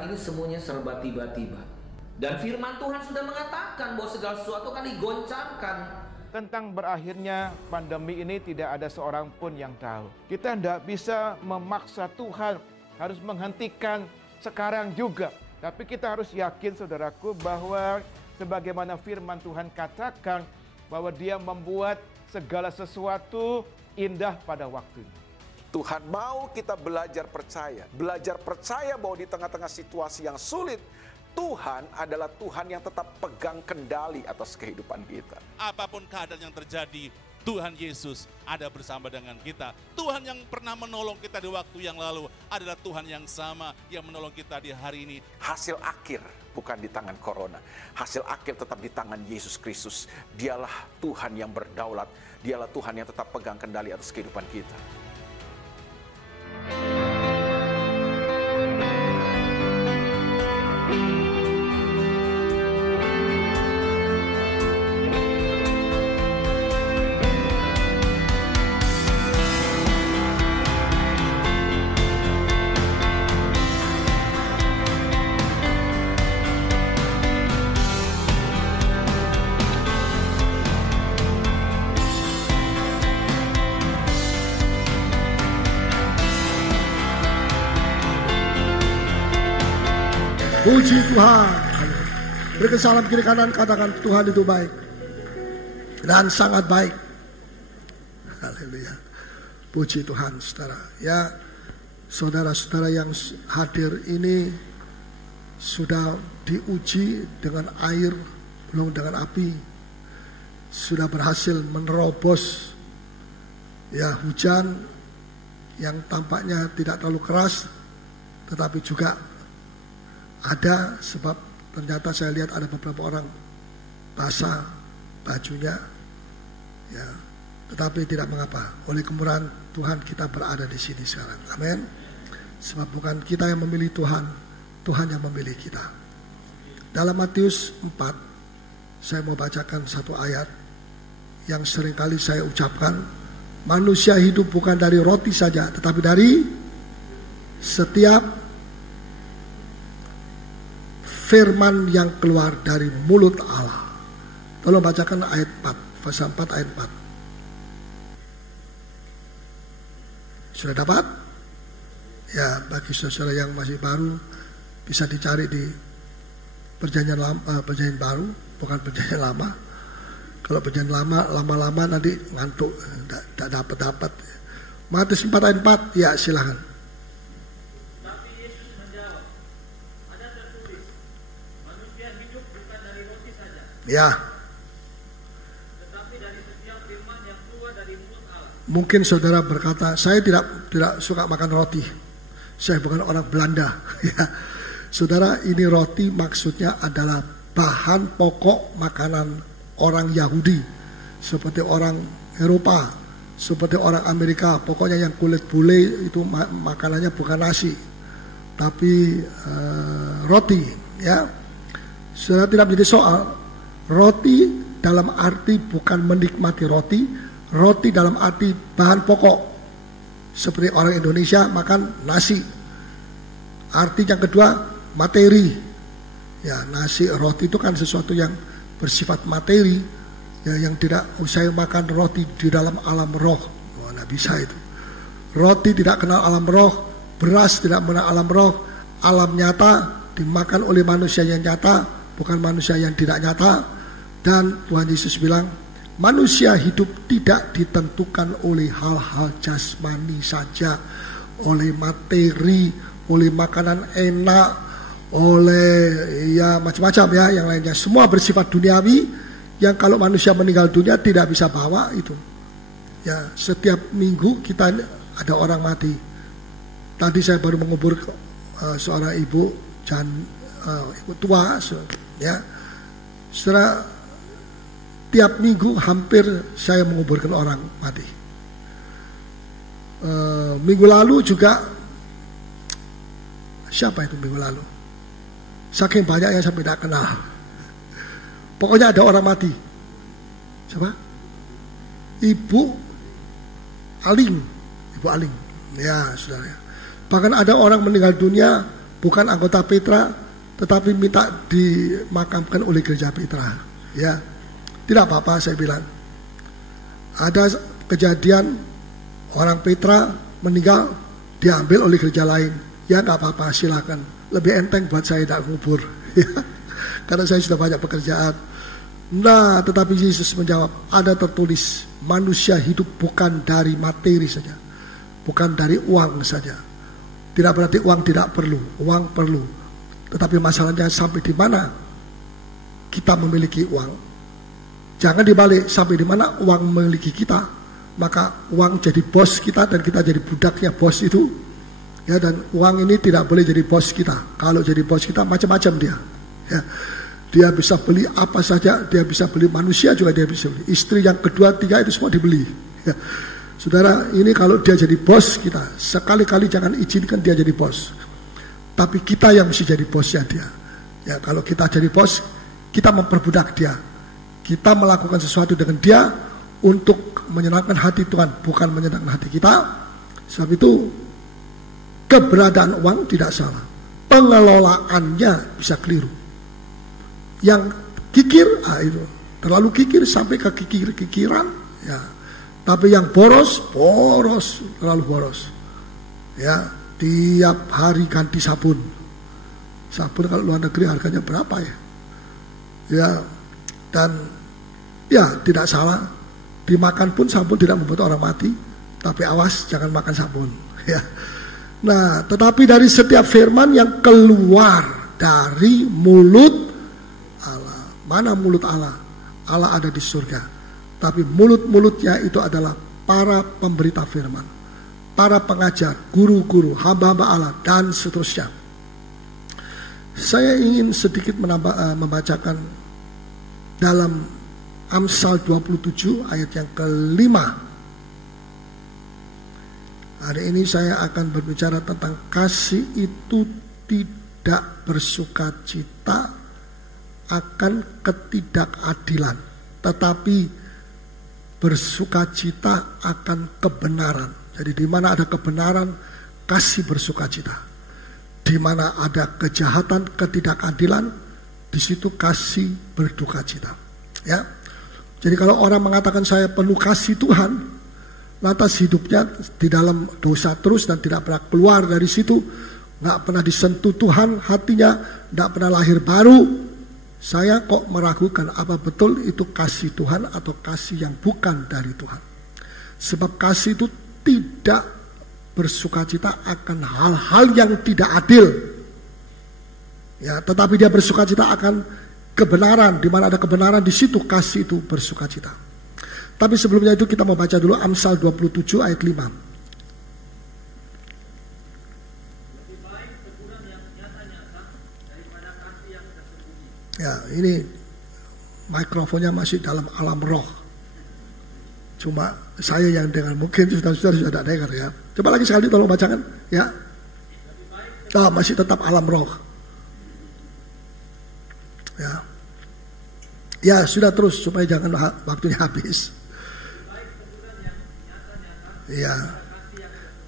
sekarang ini semuanya serba tiba-tiba. Dan firman Tuhan sudah mengatakan bahwa segala sesuatu akan digoncangkan. Tentang berakhirnya pandemi ini tidak ada seorang pun yang tahu. Kita tidak bisa memaksa Tuhan harus menghentikan sekarang juga. Tapi kita harus yakin, saudaraku, bahwa sebagaimana firman Tuhan katakan bahwa Dia membuat segala sesuatu indah pada waktunya. Tuhan mau kita belajar percaya bahwa di tengah-tengah situasi yang sulit, Tuhan adalah Tuhan yang tetap pegang kendali atas kehidupan kita. Apapun keadaan yang terjadi, Tuhan Yesus ada bersama dengan kita. Tuhan yang pernah menolong kita di waktu yang lalu adalah Tuhan yang sama yang menolong kita di hari ini. Hasil akhir bukan di tangan corona. Hasil akhir tetap di tangan Yesus Kristus. Dialah Tuhan yang berdaulat. Dialah Tuhan yang tetap pegang kendali atas kehidupan kita. Puji Tuhan. Berikan salam kiri kanan, katakan Tuhan itu baik dan sangat baik. Haleluya. Puji Tuhan, saudara. Ya, saudara-saudara yang hadir ini sudah diuji dengan air, belum dengan api. Sudah berhasil menerobos ya hujan yang tampaknya tidak terlalu keras, tetapi juga ada, sebab ternyata saya lihat ada beberapa orang basah bajunya, ya, tetapi tidak mengapa. Oleh kemurahan Tuhan kita berada di sini sekarang. Amin. Sebab bukan kita yang memilih Tuhan, Tuhan yang memilih kita. Dalam Matius 4, saya mau bacakan satu ayat yang seringkali saya ucapkan. Manusia hidup bukan dari roti saja, tetapi dari setiap firman yang keluar dari mulut Allah. Tolong bacakan ayat 4, pasal 4 ayat 4. Sudah dapat? Ya, bagi saudara yang masih baru bisa dicari di perjanjian lama, perjanjian baru, bukan perjanjian lama. Kalau perjanjian lama, lama-lama nanti ngantuk, tidak dapat. Matius 4 ayat 4, ya silakan. Ya. Tetapi dari setiap firman yang keluar dari mulut Allah. Mungkin saudara berkata, saya tidak suka makan roti. Saya bukan orang Belanda. Ya. Saudara, ini roti maksudnya adalah bahan pokok makanan orang Yahudi, seperti orang Eropa, seperti orang Amerika. Pokoknya yang kulit bule itu makanannya bukan nasi, tapi roti. Ya. Saudara, tidak menjadi soal. Roti dalam arti bukan menikmati roti, roti dalam arti bahan pokok. Seperti orang Indonesia makan nasi. Arti yang kedua, materi. Ya, nasi, roti itu kan sesuatu yang bersifat materi, ya, yang tidak usah makan roti di dalam alam roh. Oh, nggak bisa itu. Roti tidak kenal alam roh, beras tidak mengenal alam roh. Alam nyata dimakan oleh manusia yang nyata, bukan manusia yang tidak nyata. Dan Tuhan Yesus bilang, manusia hidup tidak ditentukan oleh hal-hal jasmani saja, oleh materi, oleh makanan enak, oleh ya macam-macam ya yang lainnya. Semua bersifat duniawi yang kalau manusia meninggal dunia tidak bisa bawa itu. Ya, setiap minggu kita ada orang mati. Tadi saya baru mengubur seorang ibu ibu tua, ya. Setelah tiap minggu hampir saya menguburkan orang mati. Minggu lalu juga, siapa itu minggu lalu? Saking banyak yang saya tidak kenal. Pokoknya ada orang mati. Siapa? Ibu Aling. Ya, saudara. Bahkan ada orang meninggal dunia bukan anggota Petra, tetapi minta dimakamkan oleh gereja Petra. Ya, tidak apa-apa saya bilang. Ada kejadian orang Petra meninggal diambil oleh gereja lain. Ya nggak apa-apa, silakan. Lebih enteng buat saya tidak kubur. Ya, karena saya sudah banyak pekerjaan. Nah, tetapi Yesus menjawab, ada tertulis, manusia hidup bukan dari materi saja, bukan dari uang saja. Tidak berarti uang tidak perlu, uang perlu. Tetapi masalahnya sampai di mana kita memiliki uang. Jangan dibalik, sampai di mana uang memiliki kita, maka uang jadi bos kita dan kita jadi budaknya bos itu. Ya, dan uang ini tidak boleh jadi bos kita. Kalau jadi bos kita macam-macam dia. Ya. Dia bisa beli apa saja, dia bisa beli manusia juga dia bisa beli. Istri yang kedua, tiga itu semua dibeli. Ya. Saudara, ini kalau dia jadi bos kita, sekali-kali jangan izinkan dia jadi bos. Tapi kita yang mesti jadi bosnya dia. Ya, kalau kita jadi bos, kita memperbudak dia. Kita melakukan sesuatu dengan dia untuk menyenangkan hati Tuhan, bukan menyenangkan hati kita. Sebab itu keberadaan uang tidak salah, pengelolaannya bisa keliru. Yang kikir, itu terlalu kikir sampai ke kikir-kikiran, ya. Tapi yang boros, terlalu boros. Ya, tiap hari ganti sabun. Sabun kalau luar negeri harganya berapa ya? Ya, dan ya tidak salah. Dimakan pun sabun tidak membuat orang mati, tapi awas jangan makan sabun. Ya. Nah, tetapi dari setiap firman yang keluar dari mulut Allah. Mana mulut Allah? Allah ada di surga. Tapi mulut-mulutnya itu adalah para pemberita firman, para pengajar, guru-guru, hamba-hamba Allah, dan seterusnya. Saya ingin sedikit membacakan dalam Amsal 27 ayat yang ke-5. Hari ini saya akan berbicara tentang kasih itu tidak bersukacita akan ketidakadilan, tetapi bersukacita akan kebenaran. Jadi di mana ada kebenaran, kasih bersukacita. Di mana ada kejahatan, ketidakadilan, di situ kasih berdukacita. Ya. Jadi kalau orang mengatakan saya perlu kasih Tuhan, lantas hidupnya di dalam dosa terus dan tidak pernah keluar dari situ, nggak pernah disentuh Tuhan hatinya, nggak pernah lahir baru. Saya kok meragukan apa betul itu kasih Tuhan atau kasih yang bukan dari Tuhan. Sebab kasih itu tidak bersukacita akan hal-hal yang tidak adil. Ya, tetapi dia bersukacita akan kebenaran. Di mana ada kebenaran, di situ kasih itu bersukacita. Tapi sebelumnya itu kita mau baca dulu Amsal 27 ayat 5. Ya, ini mikrofonnya masih dalam alam roh. Cuma saya yang dengar, mungkin saudara-saudara sudah tidak dengar ya. Coba lagi sekali tolong bacakan, ya. Oh, masih tetap alam roh. Ya. Ya, sudah terus supaya jangan waktunya habis. Ya.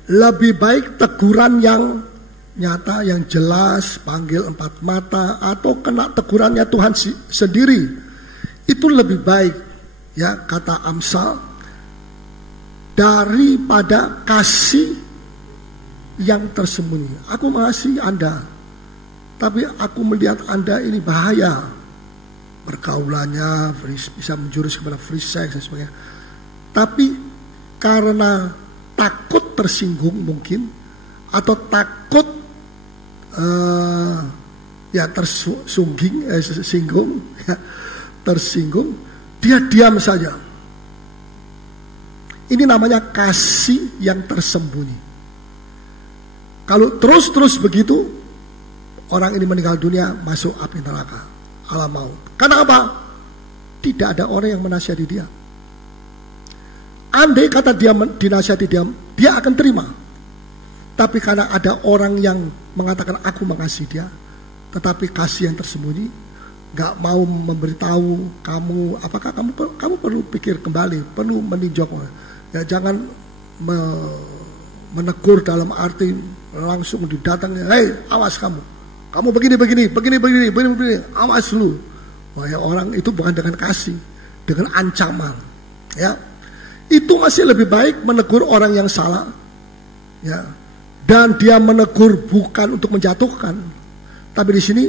Lebih baik teguran yang nyata, yang jelas, panggil 4 mata, atau kena tegurannya Tuhan sendiri. Itu lebih baik, ya, kata Amsal, daripada kasih yang tersembunyi. Aku mengasihi Anda, tapi aku melihat Anda ini bahaya. Pergaulannya bisa menjurus kepada free sex dan sebagainya. Tapi karena takut tersinggung mungkin, atau takut tersinggung, dia diam saja. Ini namanya kasih yang tersembunyi. Kalau terus-terus begitu, orang ini meninggal dunia, masuk api neraka, alam maut. Karena apa? Tidak ada orang yang menasihati dia. Andai kata dia dinasihati dia akan terima. Tapi karena ada orang yang mengatakan aku mengasihi dia, tetapi kasih yang tersembunyi, gak mau memberitahu kamu, apakah kamu perlu pikir kembali, perlu meninjau. Ya, jangan menegur dalam arti langsung didatangi, hei awas kamu begini, awas lu. Wah, ya, orang itu bukan dengan kasih, dengan ancaman, ya. Itu masih lebih baik menegur orang yang salah, ya. Dan dia menegur bukan untuk menjatuhkan, tapi di sini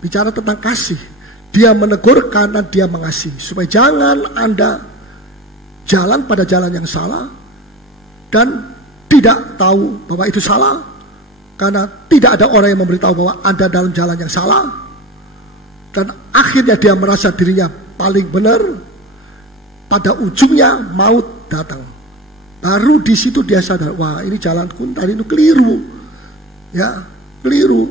bicara tentang kasih. Dia menegur karena dia mengasihi, supaya jangan Anda jalan pada jalan yang salah dan tidak tahu bahwa itu salah, karena tidak ada orang yang memberitahu bahwa Anda dalam jalan yang salah, dan akhirnya dia merasa dirinya paling benar. Pada ujungnya maut datang. Baru di situ dia sadar, wah ini jalanku tadi itu keliru, ya, keliru.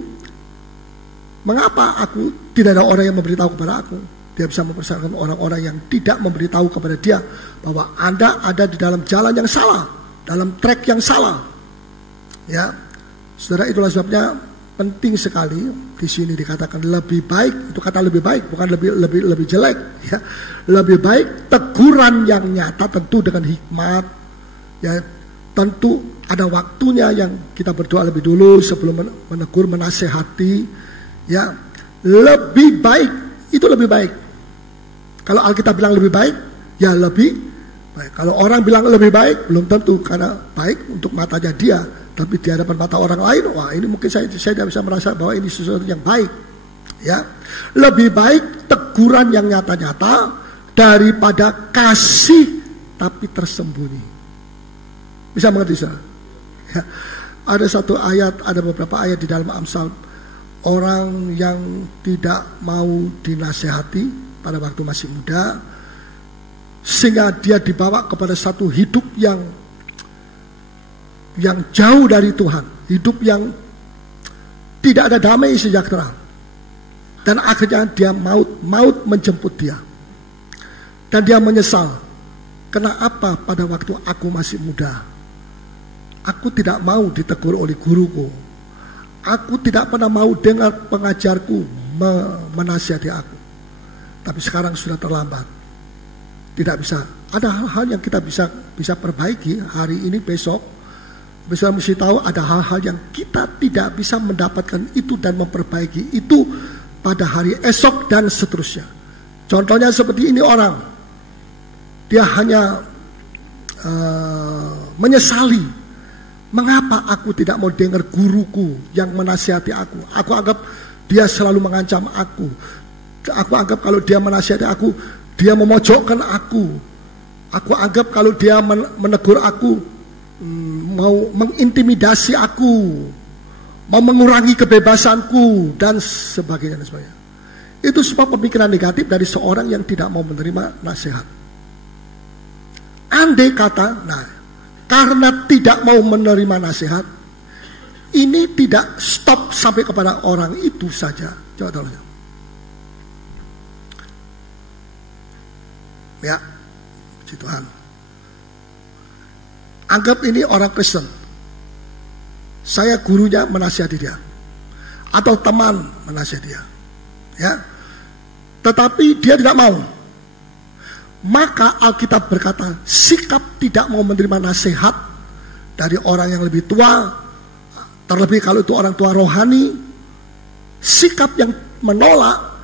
Mengapa aku tidak ada orang yang memberitahu kepada aku? Dia bisa mempersalahkan orang-orang yang tidak memberitahu kepada dia bahwa Anda ada di dalam jalan yang salah, dalam track yang salah. Ya, saudara, itulah sebabnya penting sekali di sini dikatakan lebih baik. Itu kata lebih baik, bukan lebih jelek. Ya, lebih baik teguran yang nyata, tentu dengan hikmat. Ya, tentu ada waktunya yang kita berdoa lebih dulu sebelum menegur, menasehati. Ya, lebih baik, itu lebih baik. Kalau Alkitab bilang lebih baik, ya lebih baik. Kalau orang bilang lebih baik, belum tentu, karena baik untuk matanya dia, tapi di hadapan mata orang lain, wah ini mungkin saya tidak bisa merasa bahwa ini sesuatu yang baik. Ya, lebih baik teguran yang nyata-nyata daripada kasih tapi tersembunyi. Bisa mengerti, saudara? Ya, ada satu ayat, ada beberapa ayat di dalam Amsal. Orang yang tidak mau dinasehati pada waktu masih muda, sehingga dia dibawa kepada satu hidup yang jauh dari Tuhan, hidup yang tidak ada damai sejahtera, dan akhirnya dia maut menjemput dia, dan dia menyesal. Kenapa pada waktu aku masih muda aku tidak mau ditegur oleh guruku, aku tidak pernah mau dengar pengajarku menasihati aku, tapi sekarang sudah terlambat. Tidak bisa. Ada hal-hal yang kita bisa perbaiki hari ini, besok. Bisa mesti tahu ada hal-hal yang kita tidak bisa mendapatkan itu dan memperbaiki itu pada hari esok dan seterusnya. Contohnya seperti ini orang, dia hanya menyesali, mengapa aku tidak mau dengar guruku yang menasihati aku. Aku anggap dia selalu mengancam aku. Aku anggap kalau dia menasihati aku, dia memojokkan aku. Aku anggap kalau dia menegur aku, mau mengintimidasi aku, mau mengurangi kebebasanku, dan sebagainya. Itu semua pemikiran negatif dari seorang yang tidak mau menerima nasihat. Andai kata, karena tidak mau menerima nasihat, ini tidak stop sampai kepada orang itu saja. Coba tolong. Ya, puji Tuhan. Anggap ini orang Kristen, saya gurunya menasihati dia, atau teman menasihati dia, ya. Tetapi dia tidak mau. Maka Alkitab berkata, sikap tidak mau menerima nasihat dari orang yang lebih tua, terlebih kalau itu orang tua rohani, sikap yang menolak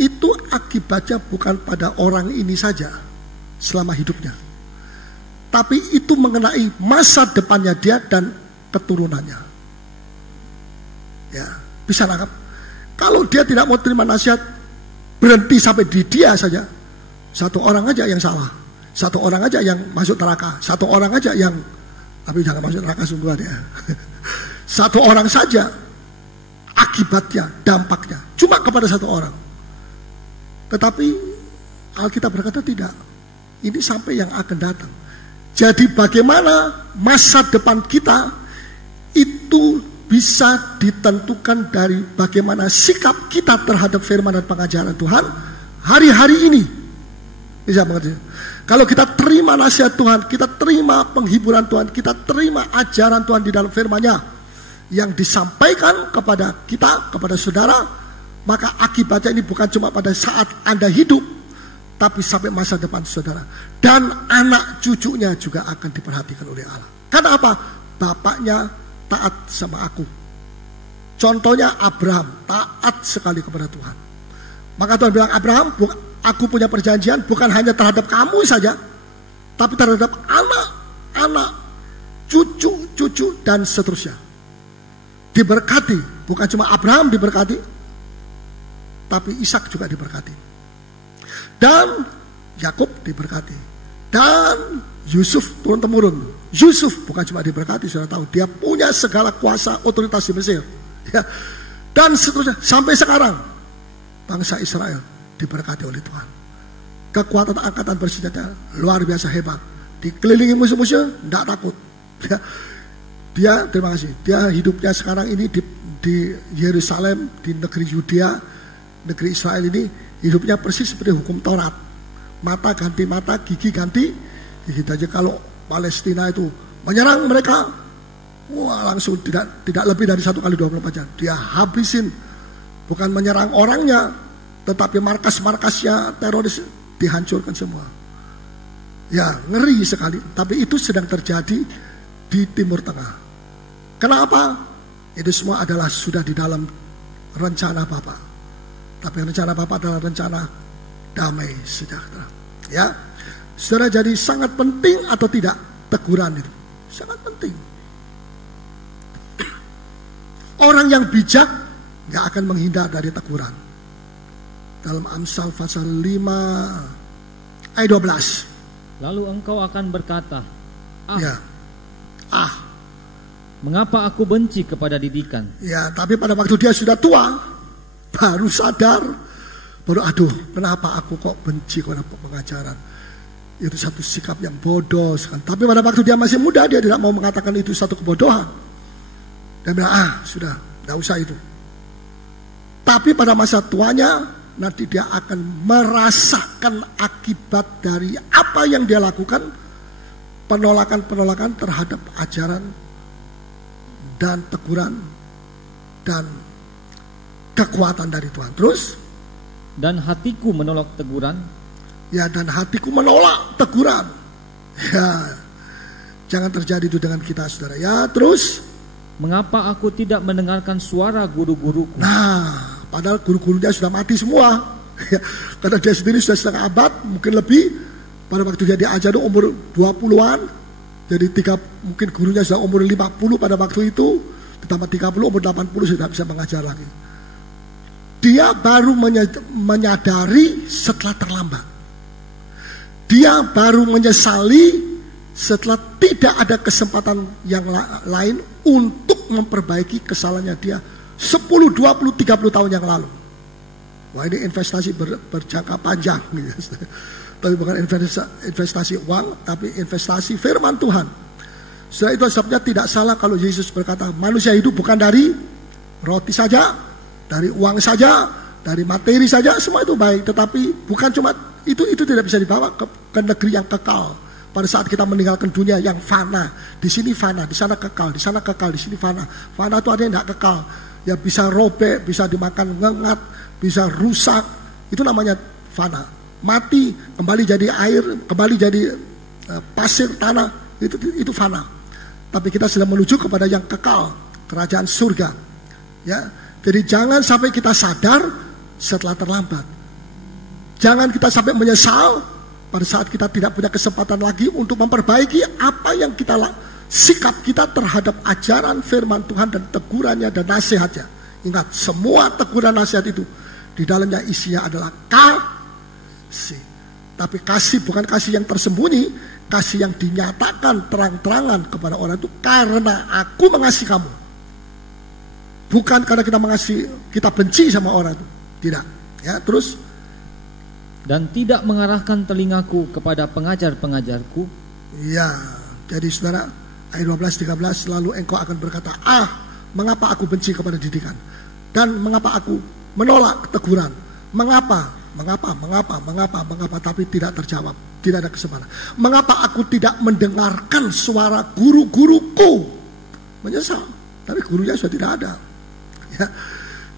itu akibatnya bukan pada orang ini saja selama hidupnya, tapi itu mengenai masa depannya dia dan keturunannya. Ya, bisa nangkap? Kalau dia tidak mau terima nasihat, berhenti sampai di dia saja. Satu orang aja yang salah, satu orang aja yang masuk neraka, satu orang aja yang, tapi jangan masuk neraka sungguhan ya. Satu orang saja akibatnya, dampaknya cuma kepada satu orang. Tetapi Alkitab berkata tidak. Ini sampai yang akan datang. Jadi bagaimana masa depan kita itu bisa ditentukan dari bagaimana sikap kita terhadap firman dan pengajaran Tuhan hari-hari ini. Bisa mengerti? Kalau kita terima nasihat Tuhan, kita terima penghiburan Tuhan, kita terima ajaran Tuhan di dalam firman-Nya yang disampaikan kepada kita, kepada saudara, maka akibatnya ini bukan cuma pada saat Anda hidup, tapi sampai masa depan saudara. Dan anak cucunya juga akan diperhatikan oleh Allah. Karena apa? bapaknya taat sama aku. Contohnya Abraham, taat sekali kepada Tuhan. Maka Tuhan bilang, Abraham, aku punya perjanjian bukan hanya terhadap kamu saja, tapi terhadap anak-anak, cucu-cucu, dan seterusnya. Diberkati, bukan cuma Abraham diberkati, tapi Ishak juga diberkati. Dan Yakub diberkati. Dan Yusuf turun-temurun. Yusuf bukan cuma diberkati, sudah tahu, dia punya segala kuasa otoritas di Mesir. Ya. Dan seterusnya, sampai sekarang bangsa Israel diberkati oleh Tuhan. Kekuatan angkatan bersenjata luar biasa hebat. Dikelilingi musuh-musuh, tidak takut. Ya. Dia, terima kasih, dia hidupnya sekarang ini di Yerusalem, di negeri Yudea, negeri Israel ini, hidupnya persis seperti hukum Taurat. Mata ganti mata, gigi ganti gigi aja. Kalau Palestina itu menyerang mereka, wah langsung tidak lebih dari 1 kali 24 jam. Dia habisin, bukan menyerang orangnya, tetapi markas-markasnya teroris dihancurkan semua. Ya, ngeri sekali. Tapi itu sedang terjadi di Timur Tengah. Kenapa? Itu semua adalah sudah di dalam rencana Bapa. Tapi rencana Bapa adalah rencana damai sejahtera. Ya, saudara, jadi sangat penting atau tidak teguran itu? Sangat penting. Orang yang bijak gak akan menghindar dari teguran. Dalam Amsal pasal 5 ayat 12. Lalu engkau akan berkata, mengapa aku benci kepada didikan? Ya, tapi pada waktu dia sudah tua, baru sadar, baru kenapa aku kok benci kepada pengajaran? Itu satu sikap yang bodoh sekali. Tapi pada waktu dia masih muda, dia tidak mau mengatakan itu satu kebodohan. Dia bilang, sudah, tidak usah itu. Tapi pada masa tuanya, nanti dia akan merasakan akibat dari apa yang dia lakukan, penolakan-penolakan terhadap ajaran dan teguran dan kekuatan dari Tuhan. Terus, dan hatiku menolak teguran. Ya, dan hatiku menolak teguran. Ya, jangan terjadi itu dengan kita, saudara. Ya, terus, mengapa aku tidak mendengarkan suara guru-guruku? Nah, padahal guru-gurunya sudah mati semua. Ya, karena dia sendiri sudah setengah abad, mungkin lebih. Pada waktu dia diajar umur 20-an. Jadi mungkin gurunya sudah umur 50 pada waktu itu. Ditambah 30, umur 80 sudah bisa mengajar lagi. Dia baru menyadari setelah terlambat. Dia baru menyesali setelah tidak ada kesempatan yang lain untuk memperbaiki kesalahannya dia 10, 20, 30 tahun yang lalu. Wah, ini investasi berjangka panjang. Tapi bukan investasi uang, tapi investasi firman Tuhan. Setelah itu sebabnya tidak salah kalau Yesus berkata, manusia hidup bukan dari roti saja, dari uang saja, dari materi saja, semua itu baik. Tetapi bukan cuma itu tidak bisa dibawa ke negeri yang kekal. Pada saat kita meninggalkan dunia yang fana, di sini fana, di sana kekal, di sana kekal, di sini fana. Fana itu ada yang tidak kekal, ya bisa robek, bisa dimakan ngengat, bisa rusak. Itu namanya fana. Mati, kembali jadi air, kembali jadi pasir, tanah, itu fana. Tapi kita sedang menuju kepada yang kekal, kerajaan surga. Ya, jadi jangan sampai kita sadar setelah terlambat. Jangan kita sampai menyesal pada saat kita tidak punya kesempatan lagi untuk memperbaiki apa yang sikap kita terhadap ajaran firman Tuhan dan tegurannya dan nasihatnya. Ingat, semua teguran nasihat itu di dalamnya isinya adalah kasih. Tapi kasih bukan kasih yang tersembunyi, kasih yang dinyatakan terang-terangan kepada orang itu, karena aku mengasihi kamu. Bukan karena kita benci sama orang itu. Tidak. Ya, terus, dan tidak mengarahkan telingaku kepada pengajar-pengajarku. Ya, jadi saudara, ayat 12-13, lalu engkau akan berkata, mengapa aku benci kepada didikan? Dan mengapa aku menolak teguran? Mengapa, tapi tidak terjawab, tidak ada kesempatan. Mengapa aku tidak mendengarkan suara guru-guruku? Menyesal, tapi gurunya sudah tidak ada. Ya.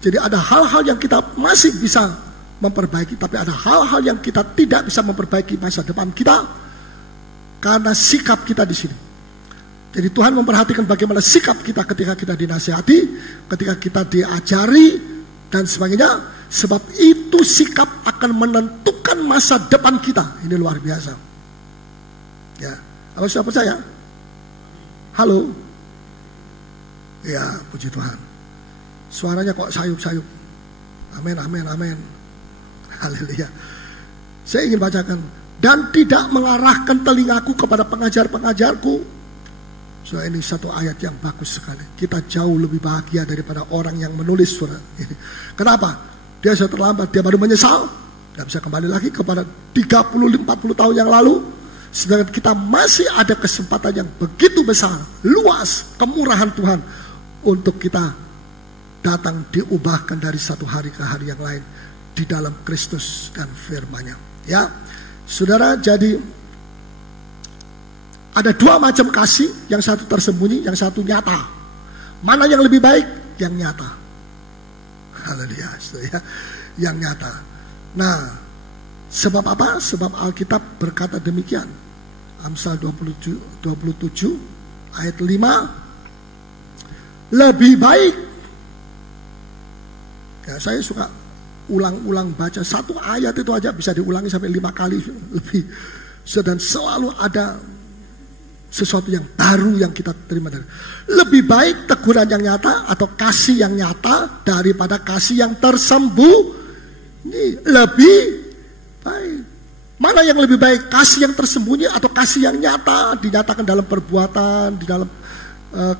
Jadi ada hal-hal yang kita masih bisa memperbaiki, tapi ada hal-hal yang kita tidak bisa memperbaiki masa depan kita karena sikap kita di sini. Jadi Tuhan memperhatikan bagaimana sikap kita ketika kita dinasihati, ketika kita diajari, dan sebagainya. Sebab itu sikap akan menentukan masa depan kita. Ini luar biasa. Ya, apa sudah percaya? Halo? Ya, puji Tuhan. Suaranya kok sayup-sayup. Amin, amin, amin. Haleluya. Saya ingin bacakan. Dan tidak mengarahkan telingaku kepada pengajar-pengajarku. So, ini satu ayat yang bagus sekali. Kita jauh lebih bahagia daripada orang yang menulis surat ini. Kenapa? Dia sudah terlambat, dia baru menyesal. Gak bisa kembali lagi kepada 30-40 tahun yang lalu. Sedangkan kita masih ada kesempatan yang begitu besar, luas, kemurahan Tuhan untuk kita datang diubahkan dari satu hari ke hari yang lain di dalam Kristus dan firman-Nya. Ya, saudara, jadi ada dua macam kasih, yang satu tersembunyi, yang satu nyata. Mana yang lebih baik? Yang nyata. Haleluya, ya, yang nyata. Nah, sebab apa? Sebab Alkitab berkata demikian. Amsal 27 ayat 5. Lebih baik. Ya, saya suka ulang-ulang baca satu ayat itu aja bisa diulangi sampai 5 kali lebih. Dan selalu ada sesuatu yang baru yang kita terima dari. Lebih baik teguran yang nyata atau kasih yang nyata daripada kasih yang tersembunyi. Lebih baik. Mana yang lebih baik? Kasih yang tersembunyi atau kasih yang nyata? Dinyatakan dalam perbuatan, di dalam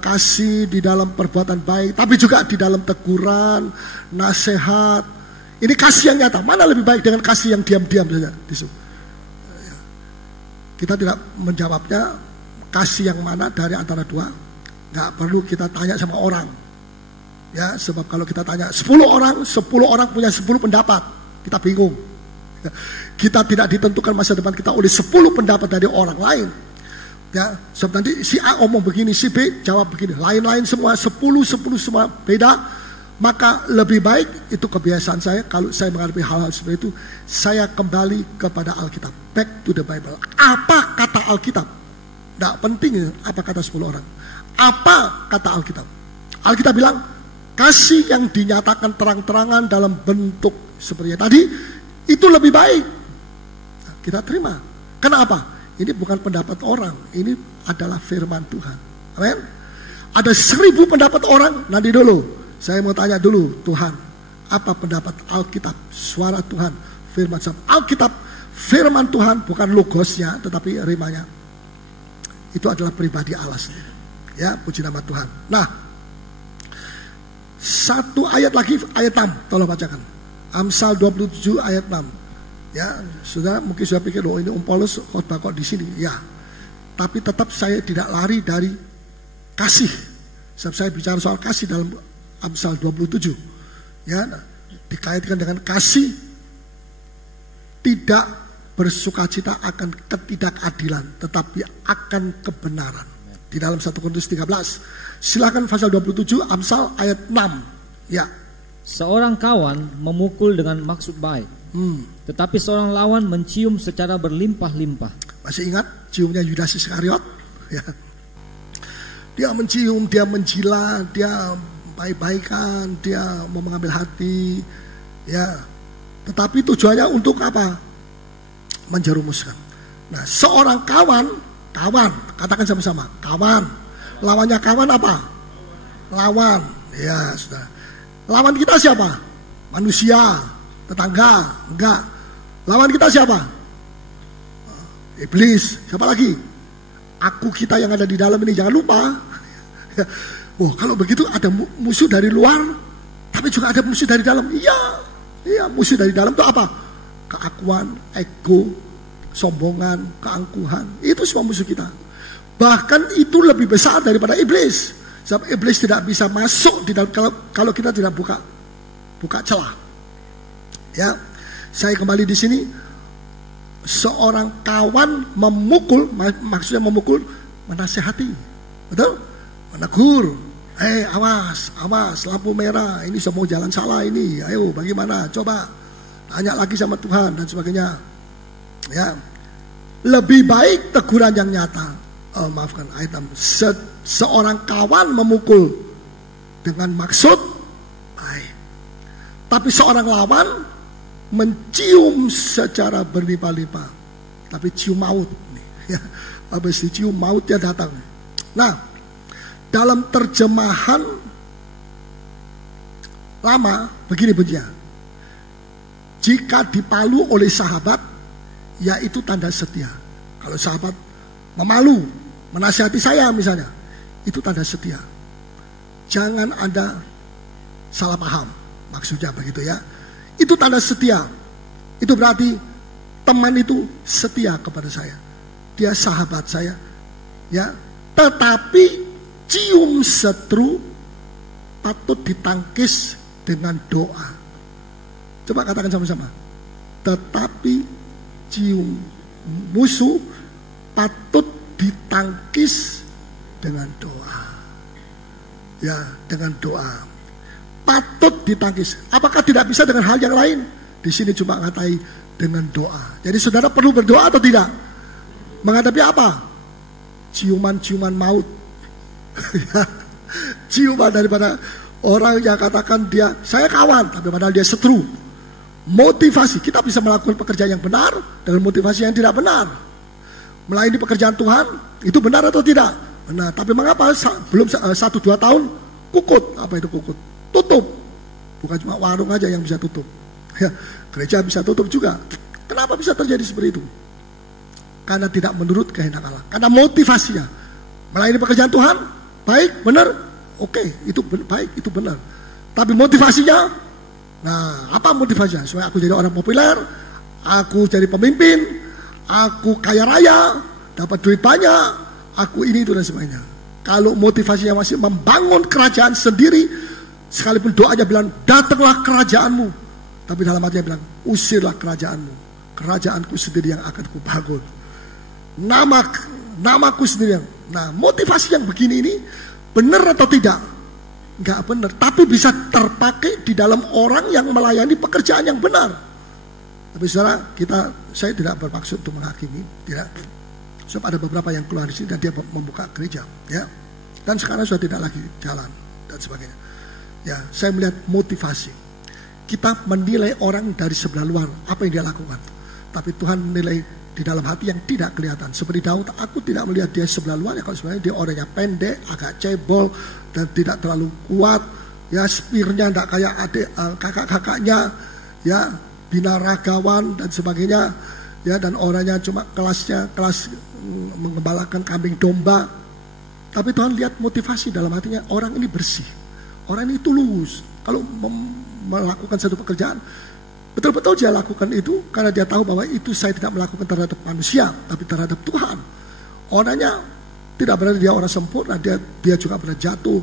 kasih, di dalam perbuatan baik, tapi juga di dalam teguran, nasihat. Ini kasih yang nyata. Mana lebih baik dengan kasih yang diam-diam saja? Kita tidak menjawabnya. Kasih yang mana dari antara dua? Gak perlu kita tanya sama orang. Ya, sebab kalau kita tanya 10 orang punya 10 pendapat. Kita bingung. Kita tidak ditentukan masa depan kita oleh 10 pendapat dari orang lain. Ya, sebab nanti si A omong begini, si B jawab begini. Lain-lain semua, 10 semua beda. Maka lebih baik, itu kebiasaan saya, kalau saya menghadapi hal-hal seperti itu, saya kembali kepada Alkitab. Back to the Bible. Apa kata Alkitab? Tidak penting apa kata 10 orang. Apa kata Alkitab? Alkitab bilang, kasih yang dinyatakan terang-terangan dalam bentuk seperti tadi, itu lebih baik. Nah, kita terima. Kenapa? Ini bukan pendapat orang. Ini adalah firman Tuhan. Amin. Ada 1000 pendapat orang. Nanti dulu, saya mau tanya dulu, Tuhan, apa pendapat Alkitab? Suara Tuhan, firman Tuhan. Alkitab, firman Tuhan, bukan logosnya, tetapi rimanya. Itu adalah pribadi Allah sendiri. Ya, puji nama Tuhan. Nah, satu ayat lagi, ayat 6, tolong bacakan. Amsal 27 ayat 6. Ya, saudara mungkin sudah pikir, loh ini Paulus khotbah kok di sini. Ya, tapi tetap saya tidak lari dari kasih. Sebab saya bicara soal kasih dalam Amsal 27. Ya, dikaitkan dengan kasih, tidak bersukacita akan ketidakadilan, tetapi akan kebenaran. Di dalam 1 Korintus 13. Silakan pasal 27 Amsal ayat 6. Ya. Seorang kawan memukul dengan maksud baik, tetapi seorang lawan mencium secara berlimpah-limpah. Masih ingat ciumnya Yudas Iskariot? Ya. Dia mencium, dia menjila, dia baik-baikan, dia mau mengambil hati. Ya. Tetapi tujuannya untuk apa? Menjerumuskan. Nah, seorang kawan, katakan sama-sama, kawan. Lawannya kawan apa? Lawan. Ya, sudah. Lawan kita siapa? Manusia, tetangga, enggak. Lawan kita siapa? Iblis. Siapa lagi? Aku kita yang ada di dalam ini, jangan lupa. Oh, kalau begitu ada musuh dari luar, tapi juga ada musuh dari dalam. Iya, musuh dari dalam itu apa? Keakuan, ego, sombongan, keangkuhan. Itu semua musuh kita. Bahkan itu lebih besar daripada iblis. Sebab iblis tidak bisa masuk di dalam kalau kita tidak buka celah. Ya, saya kembali di sini. Seorang kawan memukul, maksudnya memukul, menasehati, betul? Menegur. Awas, lampu merah. Ini semua jalan salah ini. Ayo, bagaimana? Coba. Tanya lagi sama Tuhan dan sebagainya. Ya, lebih baik teguran yang nyata maafkan ayat 6. Seorang kawan memukul dengan maksud baik, tapi seorang lawan mencium secara berlimpah-limpah, tapi cium maut. Ya, habis dicium mautnya datang. Nah, dalam terjemahan lama begini bunyinya, jika dipalu oleh sahabat, yaitu tanda setia. Kalau sahabat memalu, menasihati saya misalnya, itu tanda setia. Jangan Anda salah paham, maksudnya begitu ya. Itu tanda setia. Itu berarti teman itu setia kepada saya. Dia sahabat saya, ya. Tetapi cium seteru patut ditangkis dengan doa. Coba katakan sama-sama. Tetapi cium musuh patut ditangkis dengan doa. Ya, dengan doa. Patut ditangkis. Apakah tidak bisa dengan hal yang lain? Di sini cuma ngatai dengan doa. Jadi saudara perlu berdoa atau tidak? Menghadapi apa? Ciuman-ciuman maut. Ciuman daripada orang yang katakan dia, saya kawan, tapi padahal dia setru. Motivasi, kita bisa melakukan pekerjaan yang benar dengan motivasi yang tidak benar. Melayani pekerjaan Tuhan, itu benar atau tidak? Benar, tapi mengapa belum 1-2 tahun kukut? Apa itu kukut? Tutup. Bukan cuma warung aja yang bisa tutup. Ya, gereja bisa tutup juga. Kenapa bisa terjadi seperti itu? Karena tidak menurut kehendak Allah. Karena motivasinya melayani pekerjaan Tuhan, baik, benar, oke, itu baik, itu benar. Tapi motivasinya, nah apa motivasinya? Supaya aku jadi orang populer, aku jadi pemimpin, aku kaya raya, dapat duit banyak, aku ini itu dan sebagainya. Kalau motivasinya masih membangun kerajaan sendiri, sekalipun doanya bilang datanglah kerajaanmu, tapi dalam hatinya bilang usirlah kerajaanmu, kerajaanku sendiri yang akan kubangun. Namaku sendiri. Nah, motivasi yang begini ini benar atau tidak? Enggak benar, tapi bisa terpakai di dalam orang yang melayani pekerjaan yang benar. Tapi saudara, saya tidak bermaksud untuk menghakimi, tidak. Sebab ada beberapa yang keluar di sini dan dia membuka gereja, ya. Dan sekarang sudah tidak lagi jalan dan sebagainya. Ya, saya melihat motivasi. Kita menilai orang dari sebelah luar, apa yang dia lakukan. Tapi Tuhan menilai di dalam hati yang tidak kelihatan. Seperti Daud, aku tidak melihat dia sebelah luar, ya, kalau sebenarnya dia orangnya pendek, agak cebol dan tidak terlalu kuat, ya, spearnya tidak kayak adik kakak-kakaknya, ya, binaragawan dan sebagainya, ya, dan orangnya cuma kelas mengembalakan kambing domba. Tapi Tuhan lihat motivasi dalam hatinya, orang ini bersih, orang ini tulus. Kalau melakukan satu pekerjaan, betul-betul dia lakukan itu karena dia tahu bahwa itu saya tidak melakukan terhadap manusia, tapi terhadap Tuhan. Orangnya tidak berarti dia orang sempurna, dia juga pernah jatuh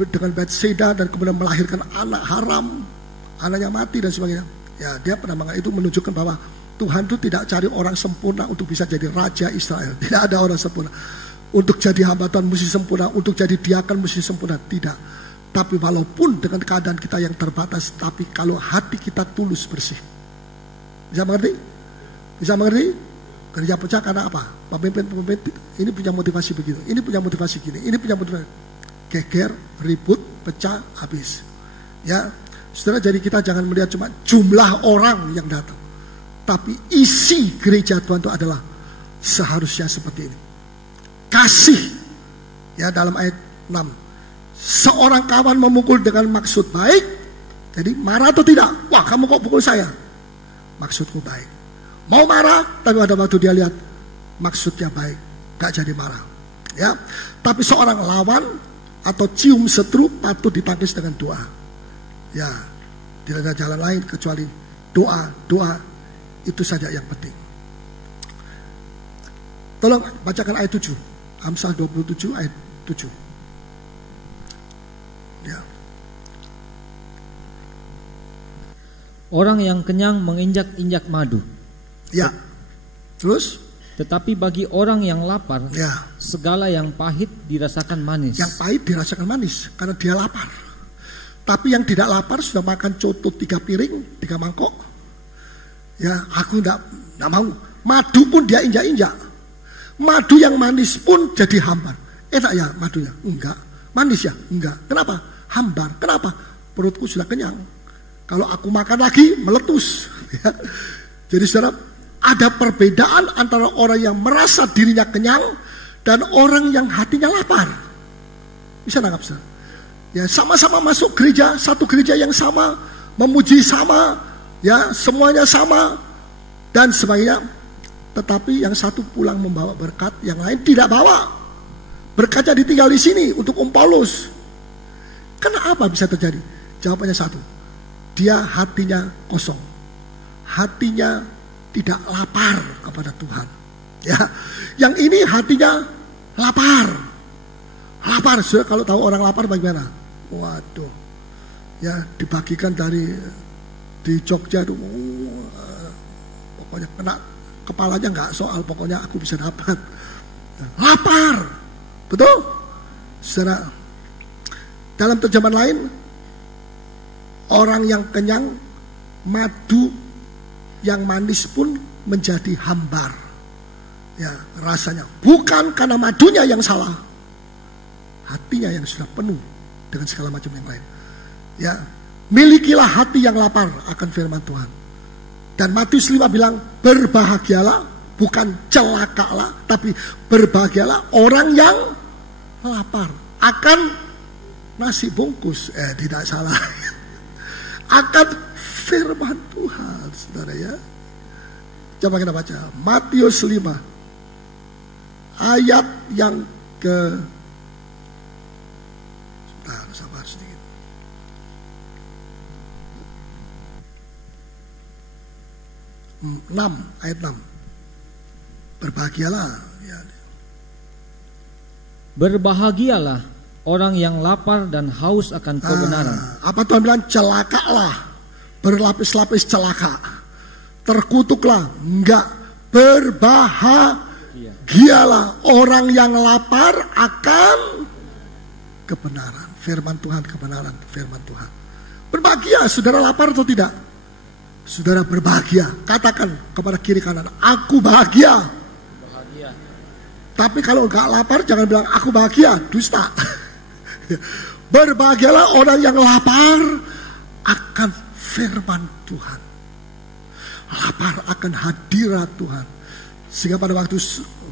dengan Betseda dan kemudian melahirkan anak haram, anaknya mati dan sebagainya. Ya, dia pernah mengatakan itu menunjukkan bahwa Tuhan itu tidak cari orang sempurna untuk bisa jadi raja Israel. Tidak ada orang sempurna. Untuk jadi hamba Tuhan mesti sempurna, untuk jadi diakan mesti sempurna, tidak. Tapi walaupun dengan keadaan kita yang terbatas, tapi kalau hati kita tulus bersih. Bisa mengerti? Bisa mengerti? Gereja pecah karena apa? Pemimpin-pemimpin ini punya motivasi begitu, ini punya motivasi gini, ini punya motivasi. Geger, ribut, pecah, habis. Ya, saudara, jadi kita jangan melihat cuma jumlah orang yang datang. Tapi isi gereja Tuhan itu adalah seharusnya seperti ini. Kasih. Ya, dalam ayat 6. Seorang kawan memukul dengan maksud baik. Jadi marah atau tidak? Wah, kamu kok pukul saya? Maksudku baik. Mau marah, tapi pada waktu dia lihat maksudnya baik, gak jadi marah. Ya, tapi seorang lawan atau cium seteru patut ditangkis dengan doa. Ya, tidak ada jalan lain kecuali doa itu saja yang penting. Tolong bacakan ayat 7. Amsal 27 ayat 7. Ya. Orang yang kenyang menginjak-injak madu. Ya. Terus? Tetapi bagi orang yang lapar, ya, segala yang pahit dirasakan manis. Yang pahit dirasakan manis karena dia lapar. Tapi yang tidak lapar sudah makan coto 3 piring, 3 mangkok. Ya, aku tidak mau. Madu pun dia injak-injak. Madu yang manis pun jadi hambar. Enak ya madunya? Enggak. Manis ya? Enggak. Kenapa? Hambar. Kenapa? Perutku sudah kenyang. Kalau aku makan lagi, meletus. Jadi saudara, ada perbedaan antara orang yang merasa dirinya kenyang dan orang yang hatinya lapar. Bisa nangkap saudara? Ya, sama-sama masuk gereja, satu gereja yang sama, memuji sama, ya semuanya sama dan sebagainya. Tetapi yang satu pulang membawa berkat, yang lain tidak bawa. Berkatnya ditinggal di sini untuk Paulus. Kenapa bisa terjadi? Jawabannya satu. Dia hatinya kosong. Hatinya tidak lapar kepada Tuhan. Ya, yang ini hatinya lapar. Lapar, saudara, kalau tahu orang lapar bagaimana? Waduh, ya dibagikan di Jogja itu, pokoknya kena kepalanya nggak soal, pokoknya aku bisa dapat. Lapar, betul? Saudara, dalam terjemahan lain, orang yang kenyang, madu yang manis pun menjadi hambar. Ya, rasanya bukan karena madunya yang salah, hatinya yang sudah penuh dengan segala macam yang lain. Ya, milikilah hati yang lapar akan firman Tuhan. Dan Matius 5 bilang, berbahagialah, bukan celakalah, tapi berbahagialah orang yang lapar akan nasi bungkus. Tidak salah. Akan firman Tuhan, saudara ya. Coba kita baca Matius 5 ayat yang ke sabar sedikit. 6 ayat 6. Berbahagialah ya. Berbahagialah orang yang lapar dan haus akan kebenaran. Apa Tuhan bilang? Celakalah, berlapis-lapis celaka, terkutuklah, enggak. Berbahagialah orang yang lapar akan kebenaran. Firman Tuhan, kebenaran, firman Tuhan. Berbahagia, saudara lapar atau tidak? Saudara berbahagia. Katakan kepada kiri kanan, aku bahagia. Tapi kalau enggak lapar, jangan bilang aku bahagia, dusta. Berbahagialah orang yang lapar akan firman Tuhan, lapar akan hadirat Tuhan. Sehingga pada waktu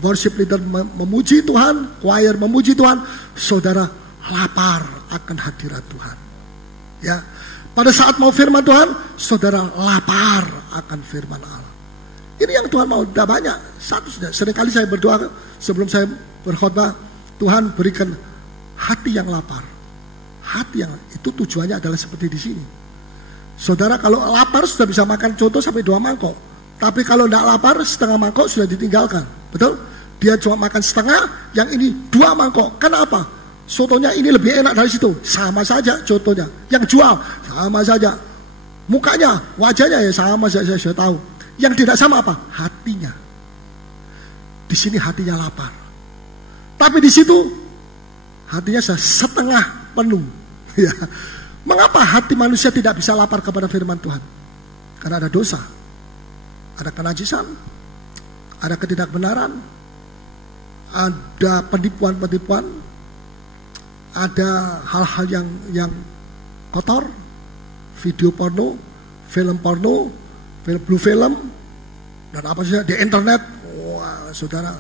worship leader memuji Tuhan, choir memuji Tuhan, saudara lapar akan hadirat Tuhan. Ya, pada saat mau firman Tuhan, saudara lapar akan firman Allah. Ini yang Tuhan mau. Tidak banyak, satu sudah. Seringkali saya berdoa sebelum saya berkhotbah, Tuhan berikan hati yang lapar. Hati yang itu tujuannya adalah seperti di sini. Saudara kalau lapar sudah bisa makan contoh sampai 2 mangkok. Tapi kalau tidak lapar, setengah mangkok sudah ditinggalkan. Betul? Dia cuma makan setengah, yang ini 2 mangkok. Kenapa? Sotonya ini lebih enak dari situ. Sama saja contohnya. Yang jual sama saja. Mukanya, wajahnya ya sama saja, saya tahu. Yang tidak sama apa? Hatinya. Di sini hatinya lapar. Tapi di situ hatinya setengah penuh. Ya. Mengapa hati manusia tidak bisa lapar kepada firman Tuhan? Karena ada dosa, ada kenajisan, ada ketidakbenaran, ada penipuan-penipuan, ada hal-hal yang kotor, video porno, film porno, blue film, dan apa saja di internet. Wah, saudara,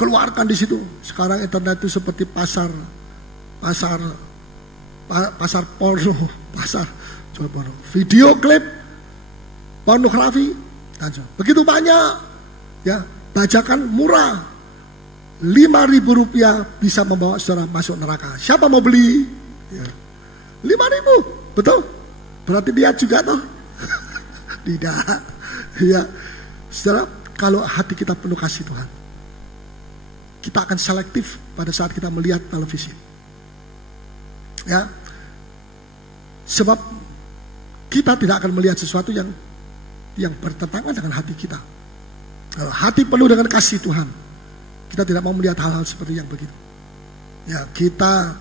keluarkan di situ. Sekarang internet itu seperti pasar porno, pasar jual porno, video klip, pornografi, dan begitu banyak. Ya, bajakan murah. 5.000 rupiah bisa membawa saudara masuk neraka. Siapa mau beli? Ya. 5.000, betul? Berarti dia juga toh? Tidak. Ya, saudara, kalau hati kita penuh kasih Tuhan, kita akan selektif pada saat kita melihat televisi. Ya, sebab kita tidak akan melihat sesuatu yang bertentangan dengan hati kita. Kalau hati penuh dengan kasih Tuhan, kita tidak mau melihat hal-hal seperti yang begitu. Ya, kita